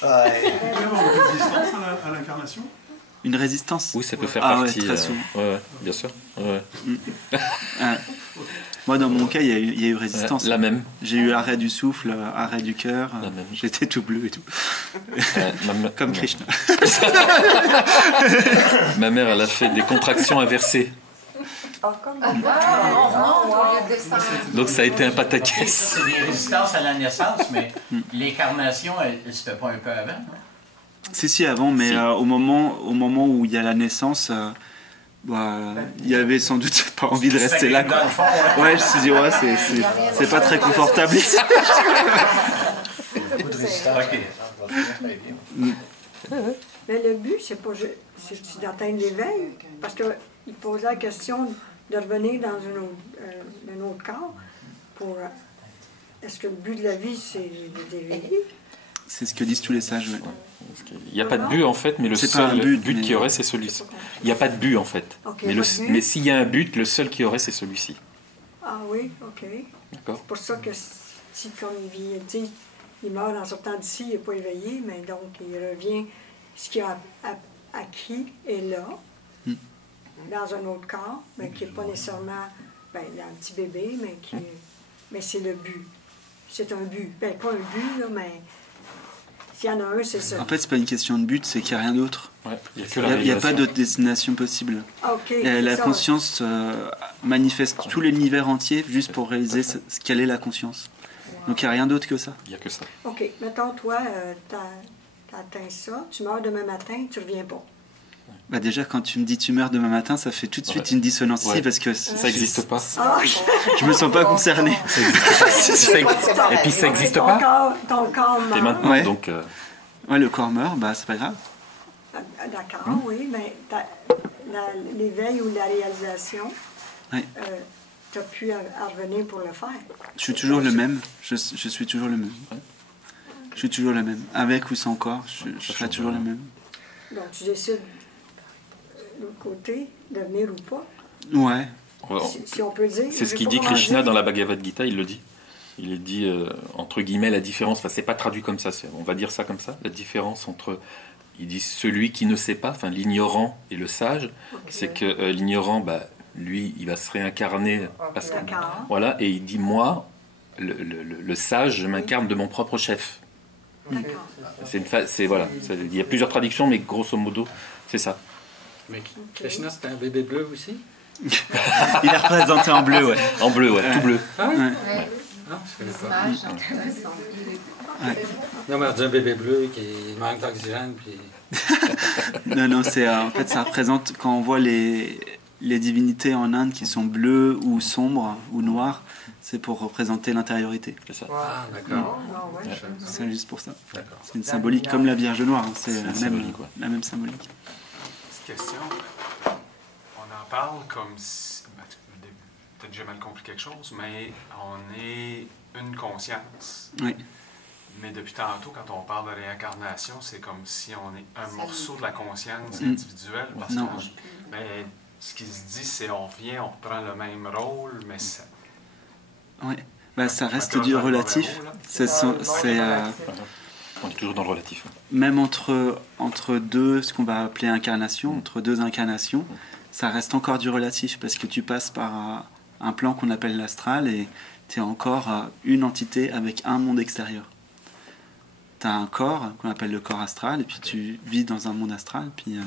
Ouais. Il peut y avoir une résistance à l'incarnation. Une résistance. Oui, ça peut faire Ah ouais, partie. très souvent. Ouais, bien sûr. Ouais. Moi, dans mon cas, il y a eu résistance. La même. J'ai eu arrêt du souffle, arrêt du cœur. La même. J'étais tout bleu et tout. Comme Krishna. Ma mère, elle a fait des contractions inversées. On remonte au lieu de descendre. Donc ça a été un Ça, pataquès. c'est des résistances à la naissance, mais l'incarnation, elle se fait pas un peu avant, non? Si, avant, mais Si. au moment où il y a la naissance, il y avait sans doute pas envie de rester là. Dans Quoi. le fond, Ouais, je me suis dit, ouais, c'est pas très confortable ici. Beaucoup de résistance. Ok. Très bien. Mais le but, c'est pas c'est d'atteindre l'éveil, parce qu'il posait la question de revenir dans un autre corps pour... Est-ce que le but de la vie, c'est d'éveiller? C'est ce que disent tous les sages. Ouais. Il n'y a pas de but en fait, mais le C'est pas seul un but, but mais- qu'il y aurait, c'est celui-ci. Il n'y a pas de but en fait. Ok, mais pas de but. mais s'il y a un but, le seul qu'il y aurait, c'est celui-ci. Ah oui, OK. D'accord. C'est pour ça que si comme il vit, tu sais, il meurt en sortant d'ici, il n'est pas éveillé, mais donc il revient, ce qu'il a acquis est là, dans un autre corps, mais qui n'est pas nécessairement un petit bébé, mais c'est le but. C'est un but. Ben, pas un but, là, mais s'il y en a un, c'est ça. En fait, c'est pas une question de but, c'est qu'il n'y a rien d'autre. Ouais, il n'y a que Il la n'y a pas réalisation. d'autre destination possible. Ah, OK. Et c'est la ça. conscience manifeste tout l'univers entier juste pour réaliser ce qu'elle est la conscience. Donc il n'y a rien d'autre que ça. Il n'y a que ça. OK. Mettons, toi, t'as atteint ça, tu meurs demain matin, tu reviens pas. Bah déjà, quand tu me dis tu meurs demain matin, ça fait tout de suite Ouais. une dissonance ici Ouais. parce que Ça n'existe pas. Ah, je me sens pas concerné. Et puis ça n'existe pas. Ton corps Et meurt. maintenant, Ouais. donc, Ouais, le corps meurt, bah c'est pas grave. D'accord, oui, mais l'éveil ou la réalisation, Oui. tu as pu à revenir pour le faire. Je suis toujours le même. Je suis toujours le même. Je suis toujours le même. Avec ou sans corps, je serai toujours le même. Donc, tu décides de l'autre côté, de venir ou pas. Ouais. Si on peut le dire. c'est ce Je sais qu'il pas dit comment Krishna dire. dans la Bhagavad Gita, il le dit. Il est dit, entre guillemets, la différence, enfin c'est pas traduit comme ça, on va dire ça comme ça, la différence entre, il dit celui qui ne sait pas, enfin l'ignorant et le sage, c'est que l'ignorant, lui, il va se réincarner, parce que, D'accord. voilà, et il dit, moi, le sage, je m'incarne de mon propre chef. D'accord. Voilà, il y a plusieurs traductions, mais grosso modo, c'est ça. Mais Krishna, c'était un bébé bleu aussi? Il est représenté en bleu, ouais. En bleu, ouais, tout bleu. Ah oui? Ouais. Ah, je connais Les pas. images sont intéressantes. Non, mais on dit un bébé bleu qui manque d'oxygène, puis... Non, c'est en fait ça représente quand on voit les divinités en Inde qui sont bleues ou sombres ou noires, c'est pour représenter l'intériorité. C'est ça. Ah, d'accord. Ah, ouais. C'est juste pour ça. D'accord. C'est une symbolique comme la Vierge Noire, hein, c'est la même symbolique, ouais. la même symbolique. Petite question. On en parle comme si. Peut-être que j'ai mal compris quelque chose, mais on est une conscience. Oui. Mais depuis tantôt, quand on parle de réincarnation, c'est comme si on est un morceau de la conscience Mm. individuelle. Parce Non. mais ce qui se dit, c'est on revient, on reprend le même rôle, mais ça. Ouais. Bah, ça reste Encore du dans le relatif. mauvais mot, là. C'est On est toujours dans le relatif. même entre deux, ce qu'on va appeler incarnation, entre deux incarnations, ça reste encore du relatif parce que tu passes par un plan qu'on appelle l'astral et tu es encore une entité avec un monde extérieur. Tu as un corps qu'on appelle le corps astral et puis tu vis dans un monde astral, puis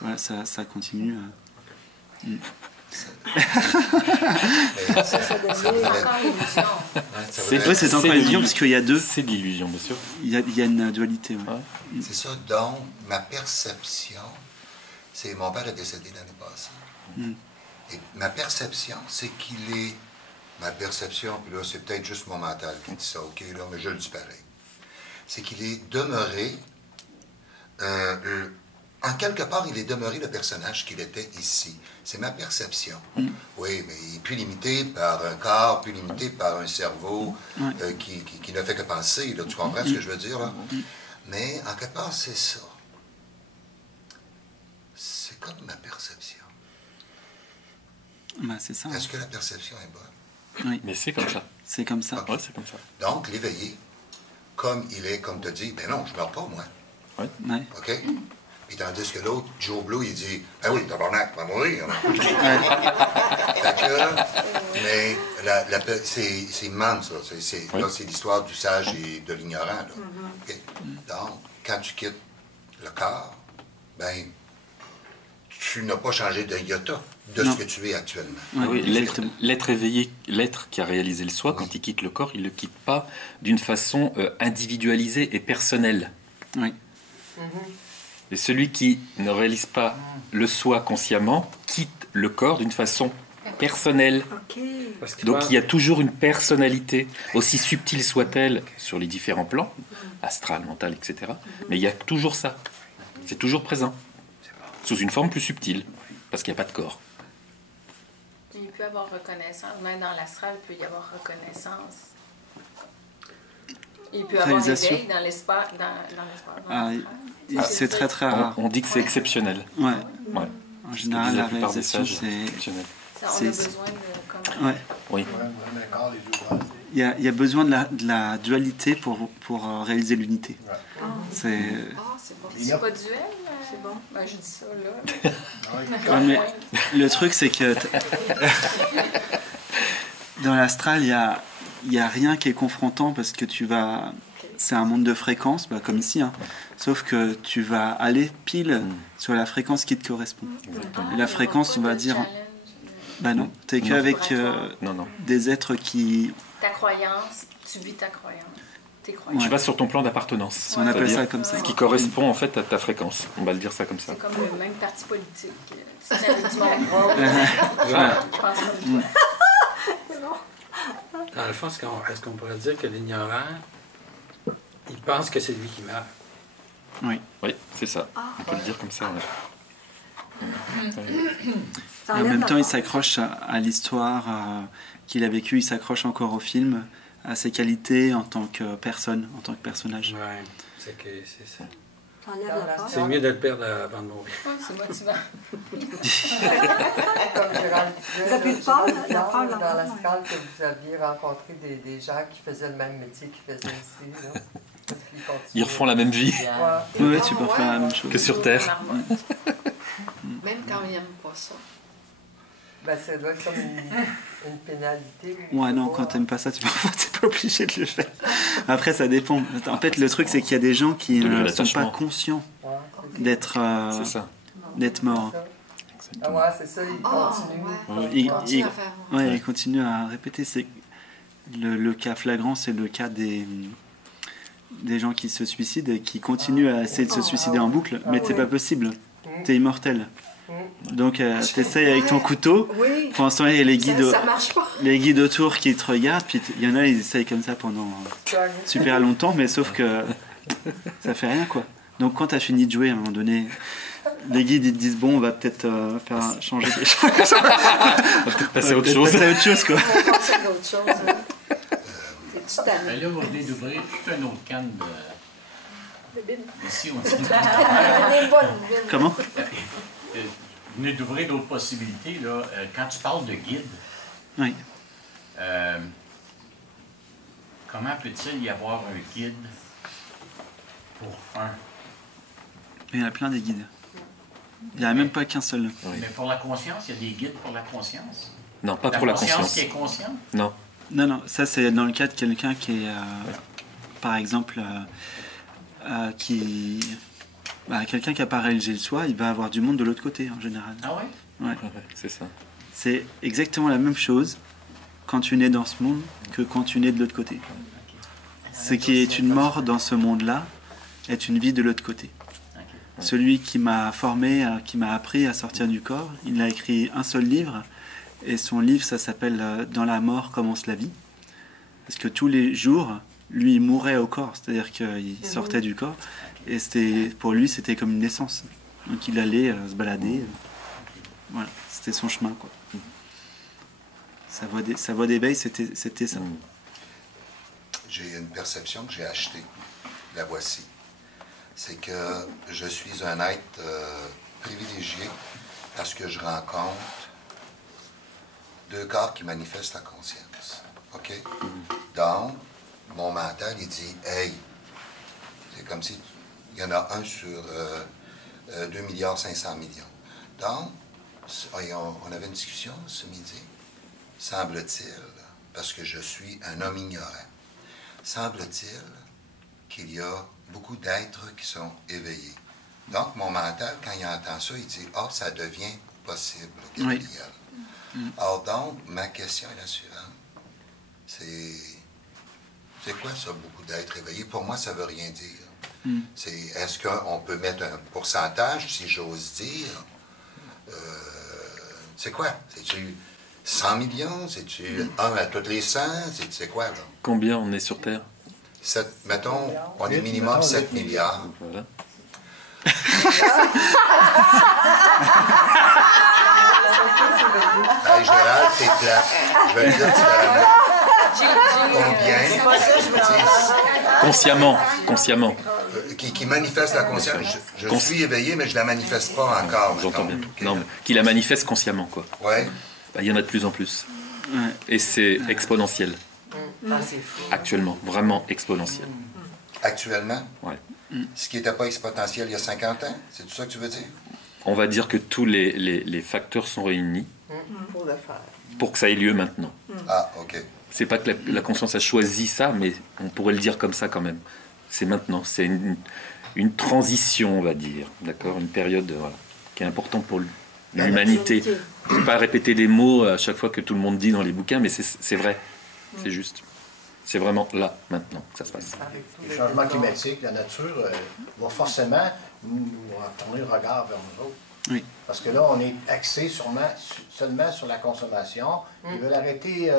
voilà, ça continue. Ça devient Encore l'illusion. C'est encore une illusion parce qu'il y a deux. C'est de l'illusion, bien sûr. Il y a une dualité. Ouais. C'est ça, donc, ma perception, c'est... Mon père est décédé l'année passée. Mm. Et ma perception, c'est qu'il est... Ma perception, puis là, c'est peut-être juste mon mental qui dit ça, OK, là, mais je le dis pareil. C'est qu'il est demeuré en quelque part, il est demeuré le personnage qu'il était ici. C'est ma perception. Oui, mais il est plus limité par un corps, plus limité par un cerveau qui ne fait que penser. Là. Tu comprends ce que je veux dire? Là? Mais en quelque part, c'est ça. C'est comme ma perception. Bah, c'est ça. Est-ce que la perception est bonne? Oui. Mais c'est comme ça. C'est comme ça. Ouais, c'est comme ça. Donc, l'éveillé, comme il est, comme tu as dit, ben non, je ne meurs pas, moi. Ouais. OK? Puis tandis que l'autre, Joe Blue, il dit, ben oui, tabarnak, tu vas mourir. Fait que, mais c'est immense, là. Là, c'est l'histoire du sage et de l'ignorant, là. OK? Donc, quand tu quittes le corps, ben, tu n'as pas changé d'un iota de ce que tu es actuellement. Oui, l'être éveillé, l'être qui a réalisé le soi, quand il quitte le corps, il ne le quitte pas d'une façon individualisée et personnelle. Oui. Et celui qui ne réalise pas le soi consciemment quitte le corps d'une façon personnelle. Donc il y a toujours une personnalité, aussi subtile soit-elle sur les différents plans, astral, mental, etc. Mais il y a toujours ça. C'est toujours présent. Sous une forme plus subtile, parce qu'il n'y a pas de corps. Il peut y avoir reconnaissance, même dans l'astral, il peut y avoir reconnaissance. Il peut y avoir éveil dans l'espace. C'est très très rare. On dit que c'est exceptionnel. Ouais. En général, la réalisation, c'est exceptionnel. On a besoin de... Ouais. Oui. Il y a besoin de la dualité pour réaliser l'unité. C'est... c'est bon. C'est pas duel? C'est bon. Ben, je dis ça, là. Mais le truc, c'est que dans l'astral, il y a rien qui est confrontant parce que c'est un monde de fréquences, comme ici, hein. Sauf que tu vas aller pile sur la fréquence qui te correspond. Et la fréquence, on va dire... Ben non, t'es qu'avec des êtres qui... Ta croyance, tu vis ta croyance. Tu vas sur ton plan d'appartenance. On appelle ça comme ça. Ce qui correspond en fait à ta fréquence. On va le dire ça comme ça. C'est comme le même parti politique. C'est du monde. Je pense que dans le fond, est-ce qu'on pourrait dire que l'ignorant, il pense que c'est lui qui meurt? Oui, c'est ça. On peut le dire comme ça. Et en même temps, il s'accroche à l'histoire qu'il a vécue, il s'accroche encore au film, à ses qualités en tant que personne, en tant que personnage. Oui, c'est ça. C'est mieux de le perdre avant de mourir. C'est motivant. Comme Gérald disait, dans la scale que vous aviez rencontré des gens qui faisaient le même métier qu'ils faisaient ici. Là. Ils refont la même vie. Oui, tu peux faire la même chose. Que sur Terre. Même quand ils n'aiment pas ça. Ben, ça doit être comme une pénalité. Ouais, non, quand t'aimes pas ça, t'es pas obligé de le faire. Après, ça dépend. En fait, le truc, c'est qu'il y a des gens qui ne sont pas conscients d'être morts. Ah ouais, c'est ça, ils continuent. Ils continuent à répéter. Le cas flagrant, c'est le cas des gens qui se suicident et qui continuent à essayer de se suicider en boucle. Mais c'est pas possible. T'es immortel. Donc t'essayes avec ton couteau. Pour l'instant, il y a les guides autour qui te regardent. Puis il y en a, ils essayent comme ça pendant super longtemps. Mais sauf que ça fait rien, quoi. Donc quand t'as fini de jouer, à un moment donné, les guides ils te disent bon, on va peut-être faire changer des choses. On va peut-être passer à autre chose. Passer à autre chose, quoi. On va passer à autre chose. Mais là, vous venez d'ouvrir toute une autre canne de bine. Ici, on dit. Comment? Vous venez d'ouvrir d'autres possibilités. Là. Quand tu parles de guide, comment peut-il y avoir un guide pour un? Il y en a plein des guides. Il n'y en a même pas qu'un seul. Mais pour la conscience, il y a des guides pour la conscience? Non, pas pour la conscience. La conscience qui est consciente? Non. Non, ça c'est dans le cas de quelqu'un qui est, par exemple, quelqu'un qui n'a pas réalisé le soi, il va avoir du monde de l'autre côté en général. Ah ouais? Ouais. C'est ça. C'est exactement la même chose quand tu nais dans ce monde que quand tu nais de l'autre côté. Ce qui est une mort dans ce monde-là est une vie de l'autre côté. Celui qui m'a formé, qui m'a appris à sortir du corps, il a écrit un seul livre, et son livre, ça s'appelle « Dans la mort commence la vie ». Parce que tous les jours, lui, il mourait au corps, c'est-à-dire qu'il sortait du corps. Et pour lui, c'était comme une naissance. Donc il allait se balader. Voilà, c'était son chemin, quoi. Sa voix d'éveil, c'était ça. J'ai une perception que j'ai achetée. La voici. C'est que je suis un être privilégié parce que je rencontre deux corps qui manifestent la conscience. OK? Donc, mon mental, il dit, hey, c'est comme si il y en a un sur 2,5 milliards. Donc, on avait une discussion ce midi, semble-t-il, parce que je suis un homme ignorant, semble-t-il qu'il y a beaucoup d'êtres qui sont éveillés. Donc, mon mental, quand il entend ça, il dit, ah, ça devient possible, Gabriel. Oui. Alors donc, ma question est la suivante. C'est quoi ça, beaucoup d'êtres éveillés? Pour moi, ça ne veut rien dire. Est-ce qu'on peut mettre un pourcentage, si j'ose dire? C'est quoi? C'est-tu 100 millions? C'est-tu 1 à toutes les 100? C'est quoi, là? Combien on est sur Terre? Mettons, on est minimum 7 milliards. Voilà. Hey, Gérald, t'es plat. Je vais le dire différemment. Consciemment. Qui manifeste la conscience. Je suis éveillé, mais je ne la manifeste pas encore. J'entends bien. Non, mais qui la manifeste consciemment, quoi. Ouais. Il y en a de plus en plus. Et c'est exponentiel. Actuellement, vraiment exponentiel. Actuellement? Ouais. Ce qui n'était pas exponentiel il y a 50 ans? C'est tout ça que tu veux dire? On va dire que tous les facteurs sont réunis pour que ça ait lieu maintenant. Ah, OK. C'est pas que la conscience a choisi ça, mais on pourrait le dire comme ça quand même. C'est maintenant. C'est une transition, on va dire. D'accord? Une période qui est importante pour l'humanité. Je ne vais pas répéter les mots à chaque fois que tout le monde dit dans les bouquins, mais c'est vrai. C'est juste. C'est vraiment là, maintenant, que ça se passe. Les changements climatiques, la nature va forcément nous tourner le regard vers nous autres. Oui. Parce que là, on est axé seulement sur la consommation. Ils veulent arrêter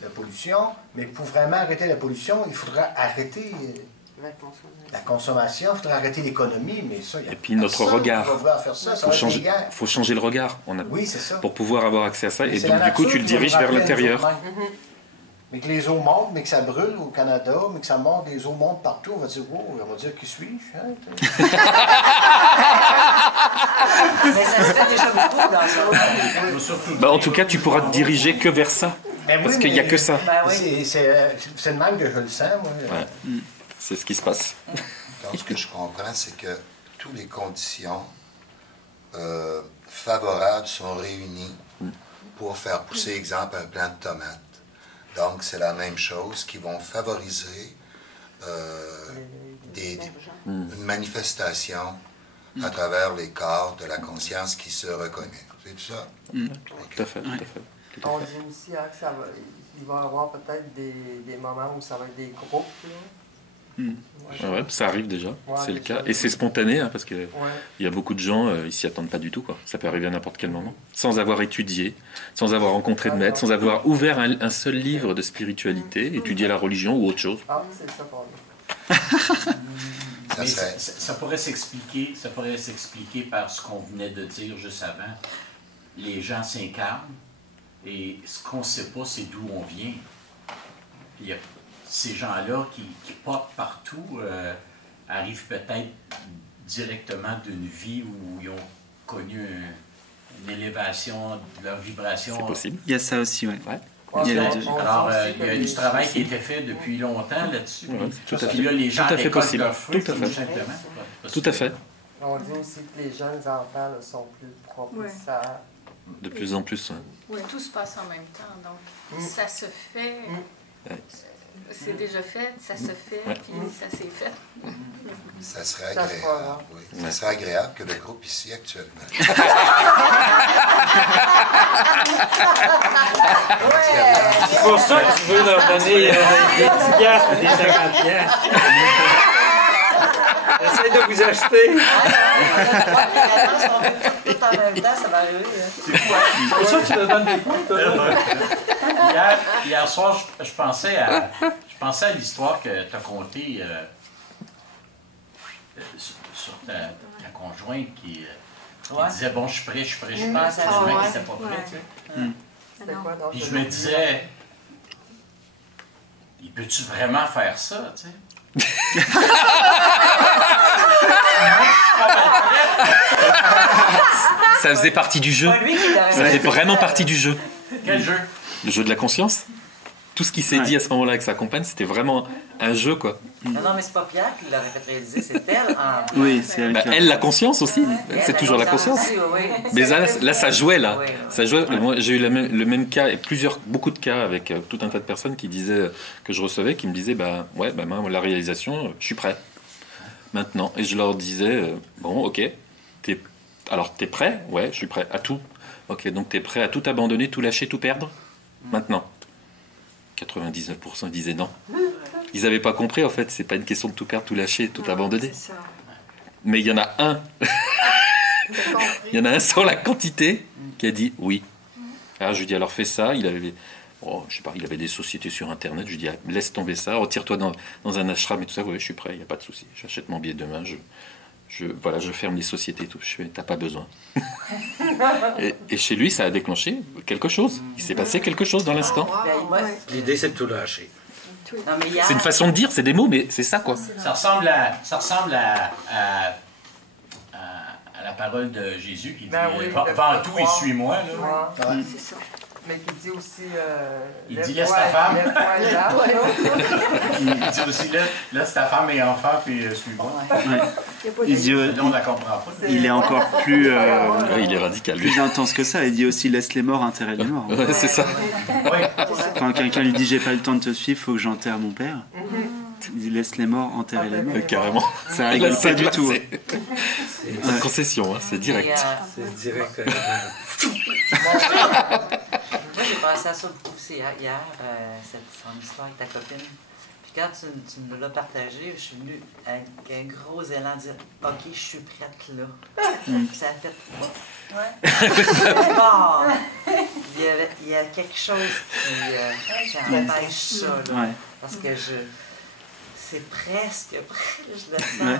la pollution, mais pour vraiment arrêter la pollution, il faudra arrêter la consommation, il faudra arrêter l'économie, mais ça, il y a. Et puis notre regard. Il faut changer le regard. Oui, c'est ça. Pour pouvoir avoir accès à ça. Et donc, du coup, tu le diriges vers l'intérieur. Mais que les eaux montent, mais que ça brûle au Canada, mais que ça monte, les eaux montent partout, on va dire, wow, on va dire, qui suis-je? Hein? Mais ça se fait déjà beaucoup dans ça. En tout cas, tu pourras te diriger que vers ça. Parce qu'il n'y a que ça. C'est le même que je le sens, moi. Ouais. C'est ce qui se passe. Donc, ce que je comprends, c'est que toutes les conditions favorables sont réunies pour faire pousser, exemple, un plant de tomates. Donc, c'est la même chose qui vont favoriser une manifestation à travers les corps de la conscience qui se reconnaît. C'est tout ça? Okay. Tout à fait. On dit aussi qu'il va y avoir peut-être des moments où ça va être des groupes. Ouais, ça arrive déjà, c'est le cas. Et c'est spontané, parce qu'il y a beaucoup de gens, ils s'y attendent pas du tout. Ça peut arriver à n'importe quel moment. Sans avoir étudié, sans avoir rencontré de maître, sans avoir ouvert un seul livre de spiritualité, étudié la religion ou autre chose. Ah, c'est ça pour nous. Mais ça pourrait s'expliquer par ce qu'on venait de dire juste avant. Les gens s'incarnent et ce qu'on ne sait pas, c'est d'où on vient. Il y a ces gens-là qui popent partout arrivent peut-être directement d'une vie où ils ont connu une élévation de leur vibration. C'est possible. Il y a ça aussi, oui. Alors, il y a du travail qui a été fait depuis longtemps là-dessus. Tout à fait. Puis là, les gens récoltent leurs fruits, tout à fait. Tout à fait. On dit aussi que les jeunes enfants sont plus propulseurs. De plus en plus. Oui, tout se passe en même temps. Donc, ça se fait. C'est déjà fait, ça se fait, puis ça s'est fait. Ça serait agréable. Oui. Ça serait agréable que le groupe ici actuellement. C'est pour ça que tu veux leur donner des 10 piastres et des 50 piastres. Essaye de vous acheter. tout en même temps, ça va arriver. C'est pour ça que tu te donnes des coups, toi. Hier soir, je pensais à l'histoire que tu as contée sur ta conjointe qui disait, bon, je suis prêt, puis le mec qui n'était pas prêt, tu sais. C'était quoi, donc? Puis je me disais, il peut-tu vraiment faire ça, tu sais? Ça faisait partie du jeu. Ça faisait vraiment partie du jeu. Quel jeu? Le jeu de la conscience. Tout ce qui s'est dit à ce moment-là avec sa compagne, c'était vraiment un jeu, quoi. Non, mais c'est pas Pierre qui l'aurait fait réaliser, c'est elle. Oui, c'est elle. Elle, la conscience aussi. C'est toujours la conscience. Mais là, ça jouait, là. Ça jouait. Moi, j'ai eu le même cas, et beaucoup de cas avec tout un tas de personnes qui disaient, que je recevais, qui me disaient, moi, la réalisation, je suis prêt. Maintenant. Et je leur disais, bon, ok, alors t'es prêt? Ouais, je suis prêt à tout. Ok, donc t'es prêt à tout abandonner, tout lâcher, tout perdre? Maintenant. 99% disaient non. Ils n'avaient pas compris, en fait, c'est pas une question de tout perdre, tout lâcher, tout abandonner. Mais il y en a un. Il y en a un sur la quantité qui a dit oui. Alors je lui dis, alors fais ça. Il avait, je sais pas, il avait des sociétés sur Internet. Je lui dis, laisse tomber ça, retire-toi dans un ashram et tout ça. Oui, je suis prêt, il n'y a pas de souci. J'achète mon billet demain, je ferme les sociétés et tout. Je fais, t'as pas besoin. et chez lui, ça a déclenché quelque chose. Il s'est passé quelque chose dans l'instant. L'idée, c'est de tout lâcher. C'est une façon de dire, c'est des mots, mais c'est ça, quoi. Ça ressemble à la parole de Jésus qui dit vends tout et suis-moi. Là. C'est ça. Mais qui dit aussi... il dit laisse ta femme. Il dit aussi laisse ta femme et enfant, puis suis-moi. Il dit, on la comprend pas. Il est encore plus... il est radical. Plus intense que ça. Il dit aussi laisse les morts enterrer les morts. Ouais, c'est ça. Quand quelqu'un lui dit j'ai pas le temps de te suivre, faut que j'enterre mon père. Il dit laisse les morts enterrer les morts. Carrément. Ça rigole pas du tout. C'est une concession, c'est direct. C'est direct. Moi, j'ai pensé à ça beaucoup aussi hier, son histoire avec ta copine. Puis quand tu me l'as partagé, je suis venue avec un gros élan de dire OK, je suis prête là. Ça a fait. Il y a quelque chose qui empêche ça. Là, parce que c'est presque prêt, je le sens. Là.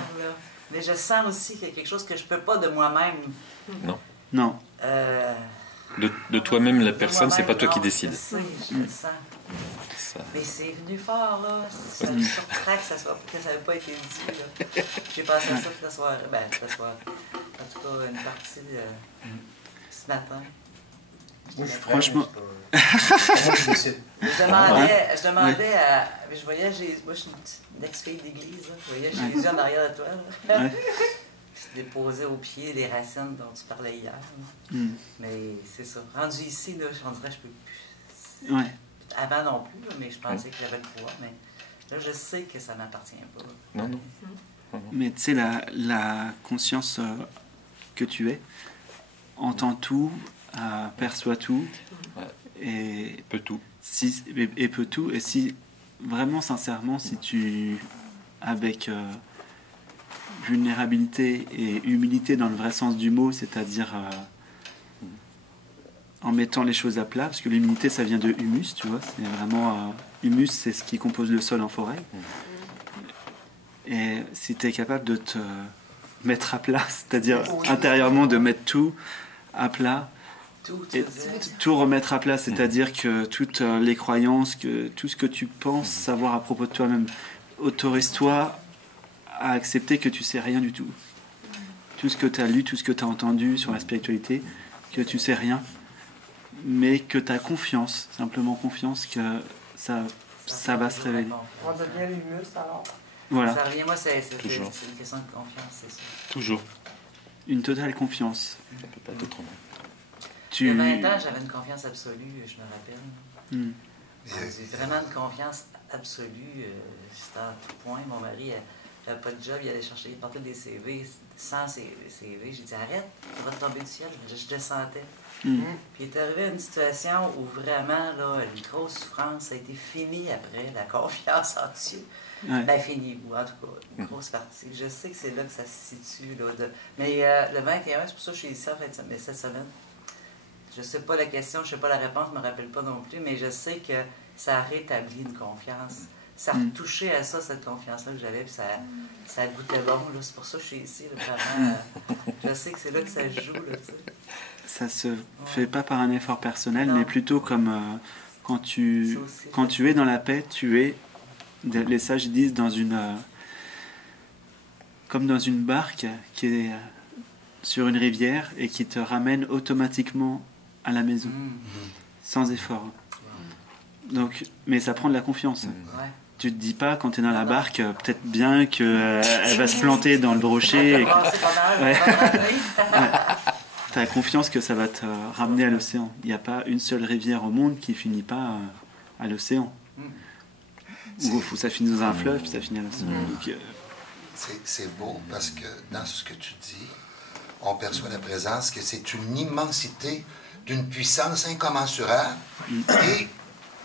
Mais je sens aussi qu'il y a quelque chose que je ne peux pas de moi-même. Non. De toi-même, la personne, c'est pas toi qui décides. Je le sens. Mais c'est venu fort, là. Ça me surprend que ça n'avait pas été dit, là. J'ai pensé à ça ce soir. En tout cas, une partie ce matin. Franchement. Je demandais à. Je voyais Jésus. Moi, je suis une ex-fille d'église, là. Je voyais Jésus en arrière de toi, là. Je déposais au pied les racines dont tu parlais hier. Mais c'est ça. Rendu ici, là, on dirait que je peux plus. Avant non plus, là, mais je pensais que j'avais le pouvoir. Mais là, je sais que ça ne m'appartient pas. Non. Mais tu sais, la conscience que tu es entend tout, perçoit tout et peut tout. Et peut tout. Et si vraiment, sincèrement, si tu avec vulnérabilité et humilité dans le vrai sens du mot, c'est-à-dire en mettant les choses à plat, parce que l'humilité ça vient de humus, tu vois, c'est vraiment humus, c'est ce qui compose le sol en forêt. Et si tu es capable de te mettre à plat, c'est-à-dire intérieurement de mettre tout à plat, tout remettre à plat, c'est-à-dire que toutes les croyances, que tout ce que tu penses savoir à propos de toi-même, autorise-toi à accepter que tu sais rien du tout. Tout ce que tu as lu, tout ce que tu as entendu sur la spiritualité, que tu sais rien, mais que tu as confiance, simplement confiance que ça va se révéler. On devient l'humus alors. Voilà. Ça revient, moi, c'est une question de confiance, c'est ça. Toujours. Une totale confiance. Ça peut pas être autrement. Il y a 20 ans, j'avais une confiance absolue, je me rappelle. J'ai vraiment une confiance absolue. C'était à tout point. Mon mari, n'avait pas de job, il allait chercher, il portait des CV, 100 CV. J'ai dit, arrête, ça va te tomber du ciel. Je descendais. Puis il est arrivé à une situation où vraiment, là, une grosse souffrance, ça a été fini après, la confiance en Dieu. Ouais. Ben, fini, ou en tout cas, une grosse partie. Je sais que c'est là que ça se situe. Là, mais le 21, c'est pour ça que je suis ici en fait, mais cette semaine. Je ne sais pas la question, je ne sais pas la réponse, je ne me rappelle pas non plus, mais je sais que ça a rétabli une confiance. Ça a retouché à ça, cette confiance-là que j'avais, puis ça goûtait bon. C'est pour ça que je suis ici. Là, vraiment, je sais que c'est là que ça se joue. Là, ça se fait pas par un effort personnel, mais plutôt comme quand tu es dans la paix, tu es, les sages disent, dans comme dans une barque qui est sur une rivière et qui te ramène automatiquement à la maison, sans effort. Donc, mais ça prend de la confiance. Tu te dis pas, quand tu es dans la barque, peut-être bien qu'elle va se planter dans le brochet. Tu as confiance que ça va te ramener à l'océan. Il n'y a pas une seule rivière au monde qui finit pas à l'océan. Ou ça finit dans un fleuve, puis ça finit à l'océan. C'est beau parce que dans ce que tu dis, on perçoit la présence, que c'est une immensité d'une puissance incommensurable. Et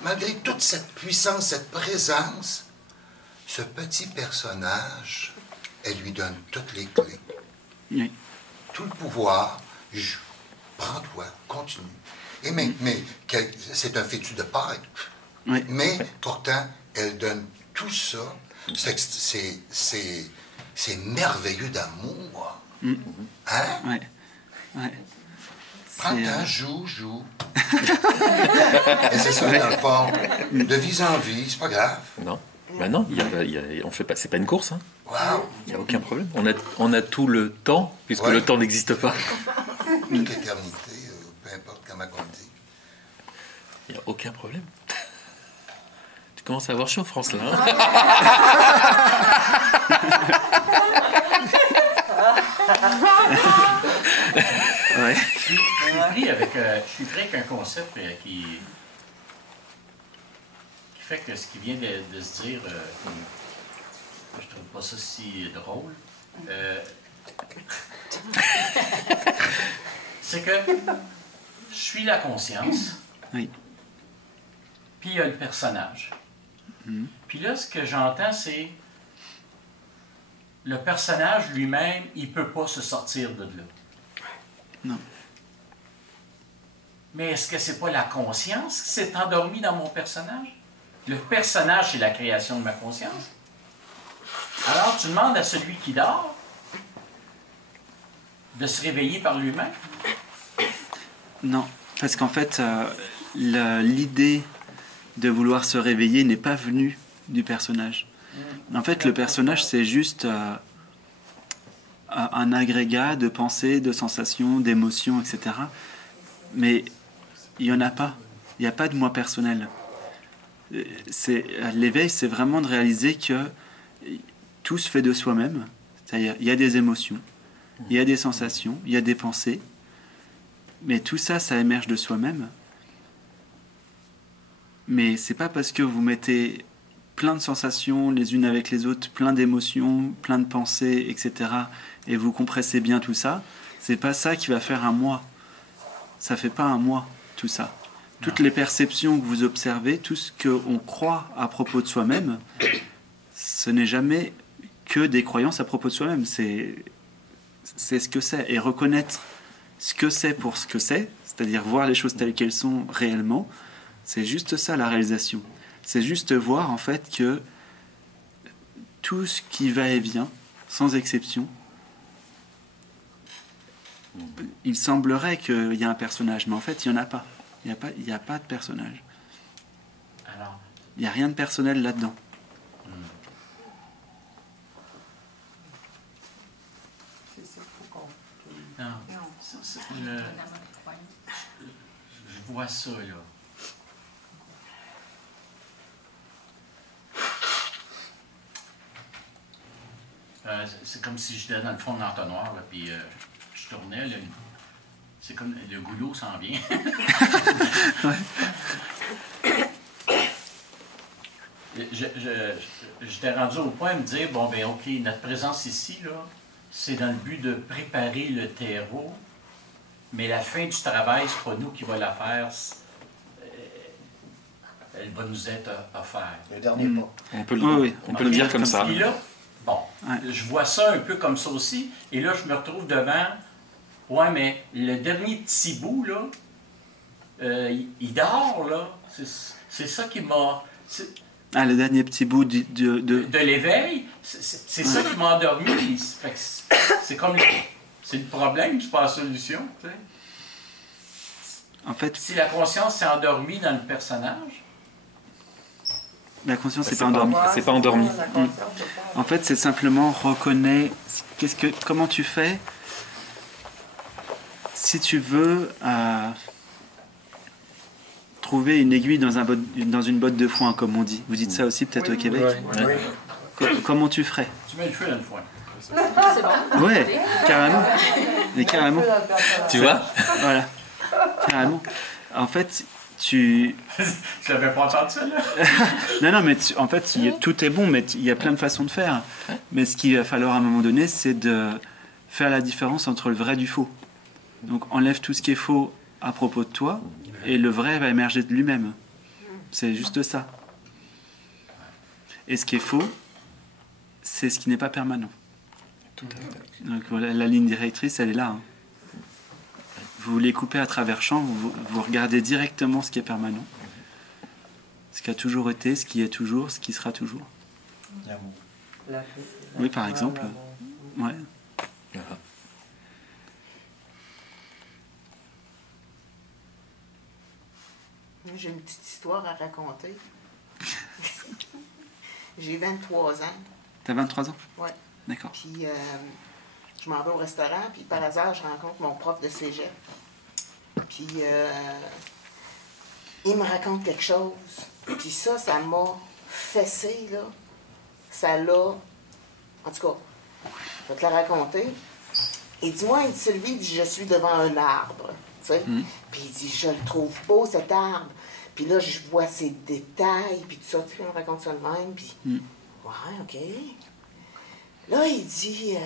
malgré toute cette puissance, cette présence, ce petit personnage, elle lui donne toutes les clés. Oui. Tout le pouvoir. Prends-toi, continue. Et mais c'est un fétu de Pâques. Oui. Mais pourtant, elle donne tout ça. C'est merveilleux d'amour. Hein? Ouais. Ouais. Prends-toi, joue. Et c'est ça, dans le fond. De vie en vie, c'est pas grave. Non. Ben non, on fait pas. C'est pas une course. Hein. Wow. Il n'y a aucun problème. On a tout le temps, puisque le temps n'existe pas. Toute l'éternité, peu importe comment on dit. Il n'y a aucun problème. Tu commences à avoir chaud, France, là. Ouais. Je suis pris avec un concept qui fait que ce qui vient de se dire, je trouve pas ça si drôle. C'est que je suis la conscience, oui. Puis il y a le personnage. Puis là, ce que j'entends, c'est le personnage lui-même, il peut pas se sortir de là. Non. Mais est-ce que c'est pas la conscience qui s'est endormie dans mon personnage? Le personnage, c'est la création de ma conscience. Alors, tu demandes à celui qui dort de se réveiller par lui-même? Non, parce qu'en fait, l'idée de vouloir se réveiller n'est pas venue du personnage. En fait, le personnage, c'est juste un agrégat de pensées, de sensations, d'émotions, etc. Mais il n'y en a pas. Il n'y a pas de moi personnel. L'éveil, c'est vraiment de réaliser que tout se fait de soi-même. C'est-à-dire, il y a des émotions, il y a des sensations, il y a des pensées, mais tout ça, ça émerge de soi-même. Mais c'est pas parce que vous mettez plein de sensations les unes avec les autres, plein d'émotions, plein de pensées, etc., et vous compressez bien tout ça, c'est pas ça qui va faire un moi. Ça fait pas un moi, tout ça. Toutes les perceptions que vous observez, tout ce qu'on croit à propos de soi-même, ce n'est jamais que des croyances à propos de soi-même. C'est ce que c'est. Et reconnaître ce que c'est pour ce que c'est-à-dire voir les choses telles qu'elles sont réellement, c'est juste ça la réalisation. C'est juste voir en fait que tout ce qui va et vient, sans exception, il semblerait qu'il y a un personnage, mais en fait il n'y en a pas. Il n'y a pas de personnage. Alors, il n'y a rien de personnel là-dedans. C'est ça qu'il faut qu'on... Non, je vois ça, là. C'est comme si j'étais dans le fond de l'entonnoir, là, puis je tournais, là, c'est comme le goulot s'en vient. j'étais rendu au point de me dire, bon, ben OK, notre présence ici, là, c'est dans le but de préparer le terreau, mais la fin du travail, c'est pas nous qui va la faire, elle va nous être offerte. Le dernier pas. On peut le dire comme ça. Et là, bon, je vois ça un peu comme ça aussi, et là, je me retrouve devant, ouais, mais le dernier petit bout, là, il dort, là, c'est ça qui m'a... Ah, le dernier petit bout de l'éveil, c'est ça qui m'a endormi. C'est comme... C'est le problème, c'est pas la solution. Tu sais. En fait... Si la conscience s'est endormie dans le personnage... La conscience n'est pas endormie. C'est pas endormi. En fait, c'est simplement reconnaître... Comment tu fais si tu veux... trouver une aiguille dans une botte de foin, comme on dit. Vous dites ça aussi peut-être au Québec. Comment tu ferais? Tu mets le feu dans le foin. C'est bon. Ouais, carrément. Mais carrément. Tu vois? Voilà. Carrément. En fait, tu... Je l'avais pas entendu ça, là. Non, mais en fait, tout est bon, mais il y a plein de façons de faire. Mais ce qu'il va falloir à un moment donné, c'est de faire la différence entre le vrai et du faux. Donc, enlève tout ce qui est faux à propos de toi, et le vrai va émerger de lui-même. C'est juste ça. Et ce qui est faux, c'est ce qui n'est pas permanent. Tout à fait. Donc voilà, la ligne directrice, elle est là. Hein. Vous les coupez à travers champ, vous regardez directement ce qui est permanent. Ce qui a toujours été, ce qui est toujours, ce qui sera toujours. L'amour. Oui, par exemple. Ouais. Voilà. J'ai une petite histoire à raconter. J'ai 23 ans. T'as 23 ans? Oui. D'accord. Puis je m'en vais au restaurant, puis par hasard, je rencontre mon prof de cégep. Puis il me raconte quelque chose. Puis ça m'a fessé, là. Ça l'a... En tout cas, je vais te la raconter. Et dis-moi, il dit, Sylvie, il dit, je suis devant un arbre. Puis il dit, je le trouve beau, cet arbre. Puis là, je vois ses détails, puis tout ça, tu sais, on raconte ça de même, puis... Ouais, OK. Là, il dit,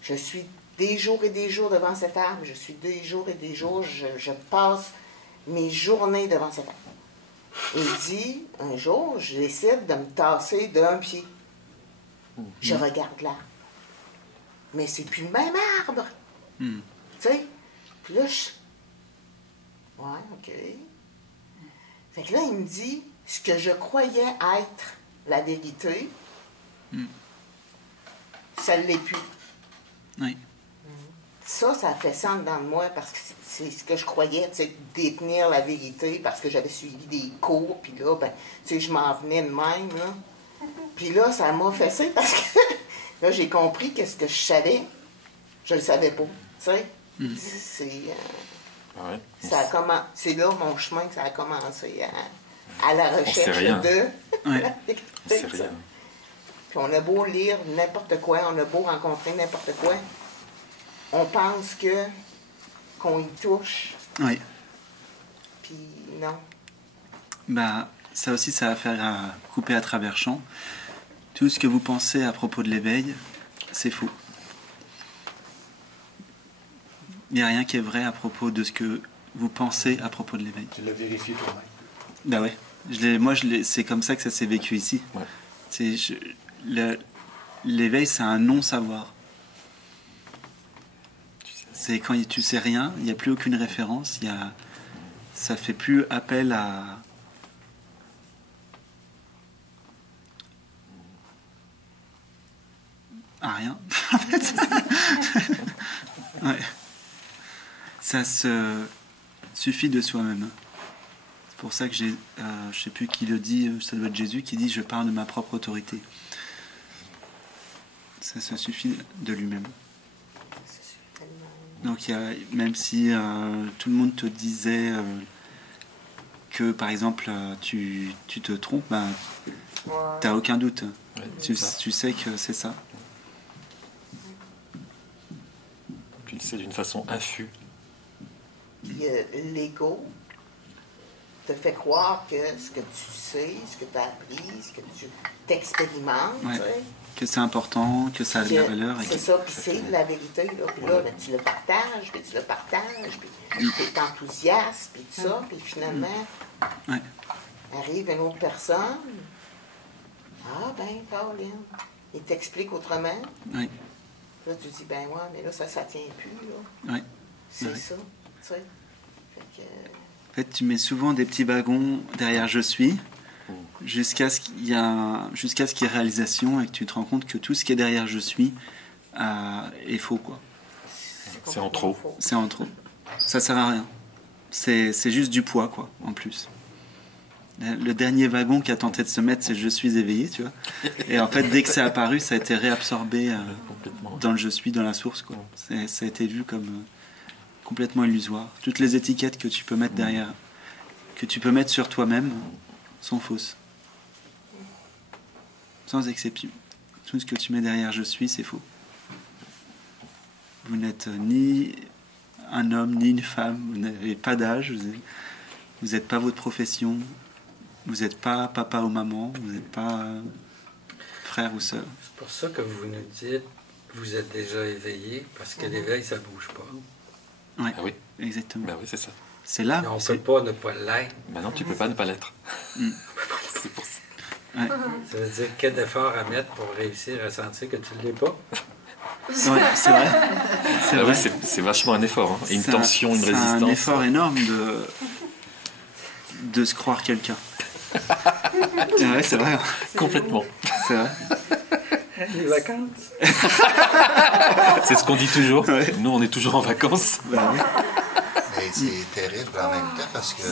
je suis des jours et des jours devant cet arbre, je suis des jours et des jours, je passe mes journées devant cet arbre. Et il dit, un jour, je décide de me tasser d'un pied. Je regarde l'arbre. Mais c'est plus le même arbre. Tu sais? Puis là, ouais, OK. Fait que là, il me dit, ce que je croyais être la vérité, ça ne l'est plus. Oui. Ça fait sang dans moi parce que c'est ce que je croyais, tu sais, détenir la vérité parce que j'avais suivi des cours, puis là, ben, tu sais, je m'en venais de même, là. Puis là, ça m'a fessé parce que là, j'ai compris que ce que je savais, je le savais pas, tu sais. C'est là mon chemin que ça a commencé à la recherche de... C'est rien. Puis on a beau lire n'importe quoi, on a beau rencontrer n'importe quoi, on pense qu'on y touche. Oui. Puis non. Bah, ça aussi, ça va faire couper à travers champ. Tout ce que vous pensez à propos de l'éveil, c'est faux. Il n'y a rien qui est vrai à propos de ce que vous pensez à propos de l'éveil. Tu l'as vérifié toi-même. Bah ouais. C'est comme ça que ça s'est vécu ici. Ouais. L'éveil, c'est un non-savoir. C'est quand tu sais rien, il n'y a plus aucune référence, ça fait plus appel à rien. Ouais. Ça se suffit de soi-même. C'est pour ça que je sais plus qui le dit, ça doit être Jésus qui dit « Je parle de ma propre autorité ». Ça se suffit de lui-même. Donc même si tout le monde te disait que par exemple tu te trompes, ben, t'as aucun doute. Ouais, tu sais que c'est ça. Tu le sais d'une façon infuse. Puis l'ego, te fait croire que ce que tu sais, ce que tu as appris, ce que tu t'expérimentes, Ouais. tu sais, Que c'est important, que ça a de la valeur. c'est ça, puis c'est la vérité, là. Puis là, ben, tu le partages, puis tu le partages, puis tu es enthousiaste, puis tout ça, puis finalement, Ouais. arrive une autre personne. Ah, ben, Caroline, il t'explique autrement. Oui. Là, tu dis, ben, ouais, mais là, ça tient plus, là. Oui. C'est Ouais. ça, tu sais. Fait que, En fait, tu mets souvent des petits wagons derrière je suis, jusqu'à ce qu'il y ait réalisation et que tu te rends compte que tout ce qui est derrière je suis est faux, quoi. C'est en trop. C'est en trop. Ça sert à rien. C'est juste du poids, quoi, en plus. Le dernier wagon qui a tenté de se mettre, c'est je suis éveillé, tu vois. Et en fait, dès que c'est apparu, ça a été réabsorbé dans le je suis, dans la source, quoi. Ça a été vu comme complètement illusoire. Toutes les étiquettes que tu peux mettre derrière, que tu peux mettre sur toi-même, sont fausses. Sans exception. Tout ce que tu mets derrière je suis, c'est faux. Vous n'êtes ni un homme ni une femme, vous n'avez pas d'âge, vous n'êtes pas votre profession, vous n'êtes pas papa ou maman, vous n'êtes pas frère ou sœur. C'est pour ça que vous nous dites vous êtes déjà éveillé, parce que l'éveil, ça ne bouge pas. Ouais, Ah oui. Exactement. Ben oui, c'est ça. C'est là. Et on ne peut pas ne pas l'être. Ben non, tu peux pas ne pas l'être. Mm. C'est pour ça. Ouais. Ça veut dire quel effort à mettre pour réussir à sentir que tu ne l'es pas. Ouais, c'est vrai. C'est Ah vrai. oui, c'est vachement un effort. Hein. Et une C'est tension, une c'est résistance. un effort énorme de se croire quelqu'un. Ouais, c'est vrai. Complètement. C'est vrai. Les vacances. C'est ce qu'on dit toujours. Ouais. Nous, on est toujours en vacances. Bah oui. Mais c'est terrible en même temps parce que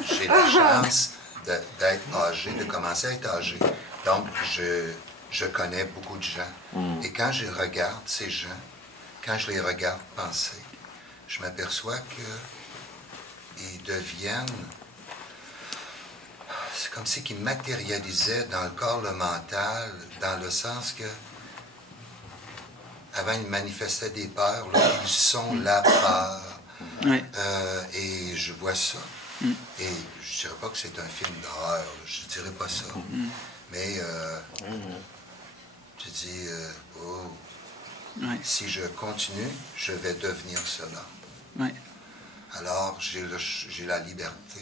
j'ai la chance d'être âgé, de commencer à être âgé. Donc, je connais beaucoup de gens. Et quand je regarde ces gens, quand je les regarde penser, je m'aperçois qu'ils deviennent... C'est comme si qu'ils matérialisaient dans le corps le mental, dans le sens que avant ils manifestaient des peurs, là, ils sont la peur. Ouais. Et je vois ça. Et je dirais pas que c'est un film d'horreur, je dirais pas ça. Mais tu dis, Ouais. si je continue, je vais devenir cela. Ouais. Alors j'ai la liberté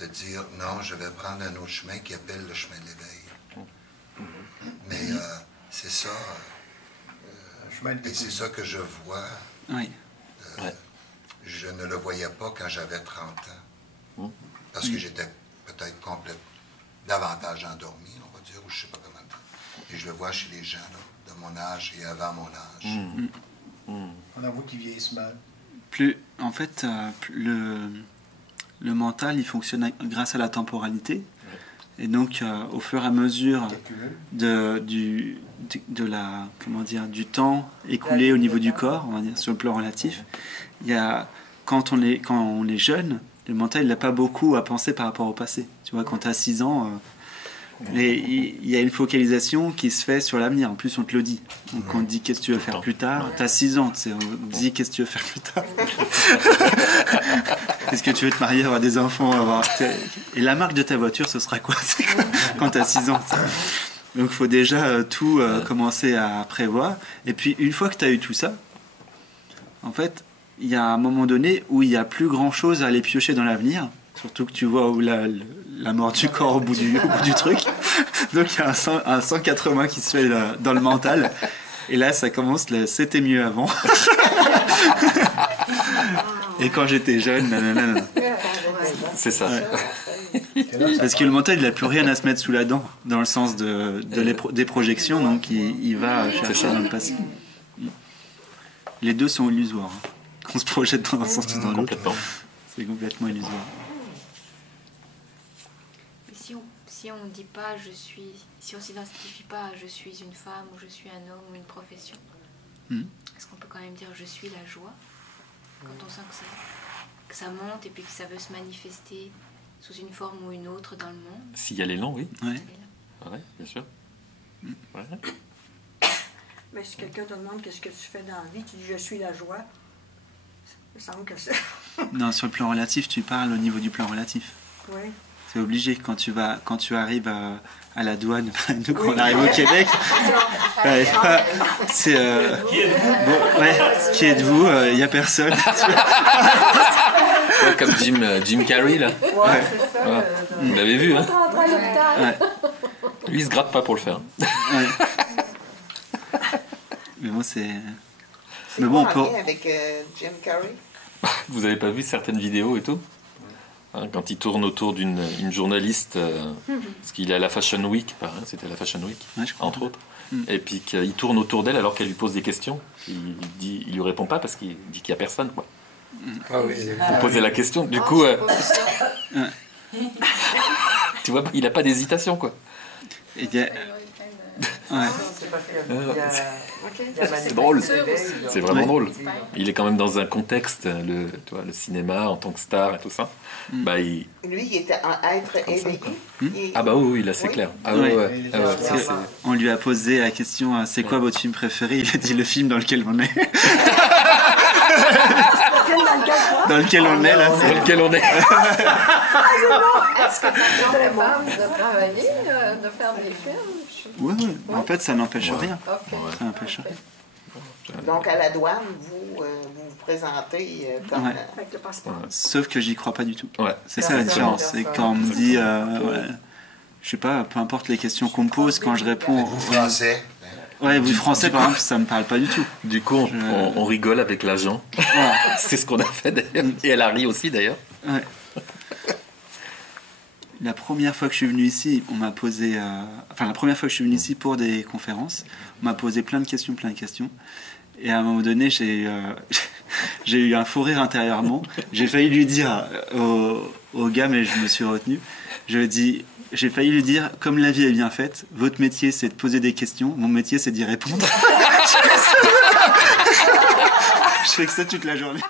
de dire non, je vais prendre un autre chemin qui appelle le chemin de l'éveil. Mais c'est ça. Et c'est ça que je vois. Ouais. Je ne le voyais pas quand j'avais 30 ans. Parce que j'étais peut-être davantage endormi, on va dire, ou je ne sais pas comment dire. Et je le vois chez les gens là, de mon âge et avant mon âge. On avoue qu'ils vieillissent mal. En fait, le mental, il fonctionne grâce à la temporalité. Et donc, au fur et à mesure du temps écoulé au niveau du corps, on va dire, sur le plan relatif, il y a, quand on est jeune, le mental, il n'a pas beaucoup à penser par rapport au passé. Tu vois, quand tu as 6 ans, il y a une focalisation qui se fait sur l'avenir. En plus, on te le dit. Donc, on te dit qu'est-ce que tu veux faire plus tard. Tu as 6 ans, tu sais, on te dit qu'est-ce que tu veux faire plus tard. Est-ce que tu veux te marier, avoir des enfants, Et la marque de ta voiture, ce sera quoi quand tu as 6 ans? Donc, il faut déjà tout commencer à prévoir. Et puis, une fois que tu as eu tout ça, en fait, il y a un moment donné où il n'y a plus grand-chose à aller piocher dans l'avenir. Surtout que tu vois où la mort du corps au bout du truc. Donc, il y a un 180 qui se fait dans le mental. Et là, ça commence le « c'était mieux avant ». Et quand j'étais jeune, nanana. C'est ça. Ouais. Parce que le mental, il n'a plus rien à se mettre sous la dent, dans le sens des projections, donc il va chercher dans le passé. Les deux sont illusoires. Qu'on se projette dans un sens ou dans l'autre, c'est complètement illusoire. Si on ne dit pas je suis, si on s'identifie pas à je suis une femme ou je suis un homme ou une profession, est-ce qu'on peut quand même dire je suis la joie quand on sent que ça monte et puis que ça veut se manifester sous une forme ou une autre dans le monde? S'il y a l'élan, oui. Ouais. Ouais, bien sûr. Ouais. Mais si quelqu'un te demande qu'est-ce que tu fais dans la vie, tu dis je suis la joie. Il me semble que c'est. Non, sur le plan relatif, tu parles au niveau du plan relatif. Oui. C'est obligé quand tu arrives à la douane, nous quand on arrive au Québec, c'est qui êtes-vous? Il n'y a personne. Ouais, comme Jim Carrey là. Ouais, c'est ça. Ouais. Vous l'avez vu, hein? Ouais. Lui, il se gratte pas pour le faire. Ouais. Mais bon, c'est. Mais bon, on peut. Avec Jim Carrey. Vous avez pas vu certaines vidéos et tout? Hein, quand il tourne autour d'une journaliste, parce qu'il est à la Fashion Week, c'était la Fashion Week, entre autres, et puis qu'il tourne autour d'elle alors qu'elle lui pose des questions. Il lui répond pas parce qu'il dit qu'il y a personne, quoi. Ah oui. Vous posez la question, du coup, tu vois, il a pas d'hésitation, quoi. C'est drôle, c'est vraiment drôle. Il est quand même dans un contexte, le cinéma en tant que star et tout ça. Bah, lui, il était à être éveillé. Ah bah oui, là c'est clair. Ah ouais. On lui a posé la question, c'est quoi votre film préféré? Il a dit le film dans lequel on est. Dans lequel on est, là. Dans lequel on est. Est-ce que tu es capable de travailler, de faire des films? Oui. En fait, ça n'empêche rien. Okay. Ça n'empêche rien. Donc, à la douane, vous vous présentez comme... Avec le passeport. Sauf que j'y crois pas du tout. Ouais. C'est ça la différence. C'est quand on me dit... je sais pas, peu importe les questions qu'on me pose, quand je réponds... Vous français. Ouais, vous français, par exemple, ça me parle pas du tout. Du coup, on rigole avec l'agent. C'est ce qu'on a fait, d'ailleurs. Et elle a ri aussi, d'ailleurs. Ouais. La première fois que je suis venu ici, on m'a posé... la première fois que je suis venu ici pour des conférences, on m'a posé plein de questions. Et à un moment donné, j'ai eu un fou rire intérieurement. J'ai failli lui dire au gars, mais je me suis retenu. J'ai failli lui dire, comme la vie est bien faite, votre métier c'est de poser des questions, mon métier c'est d'y répondre. Je fais que ça toute la journée.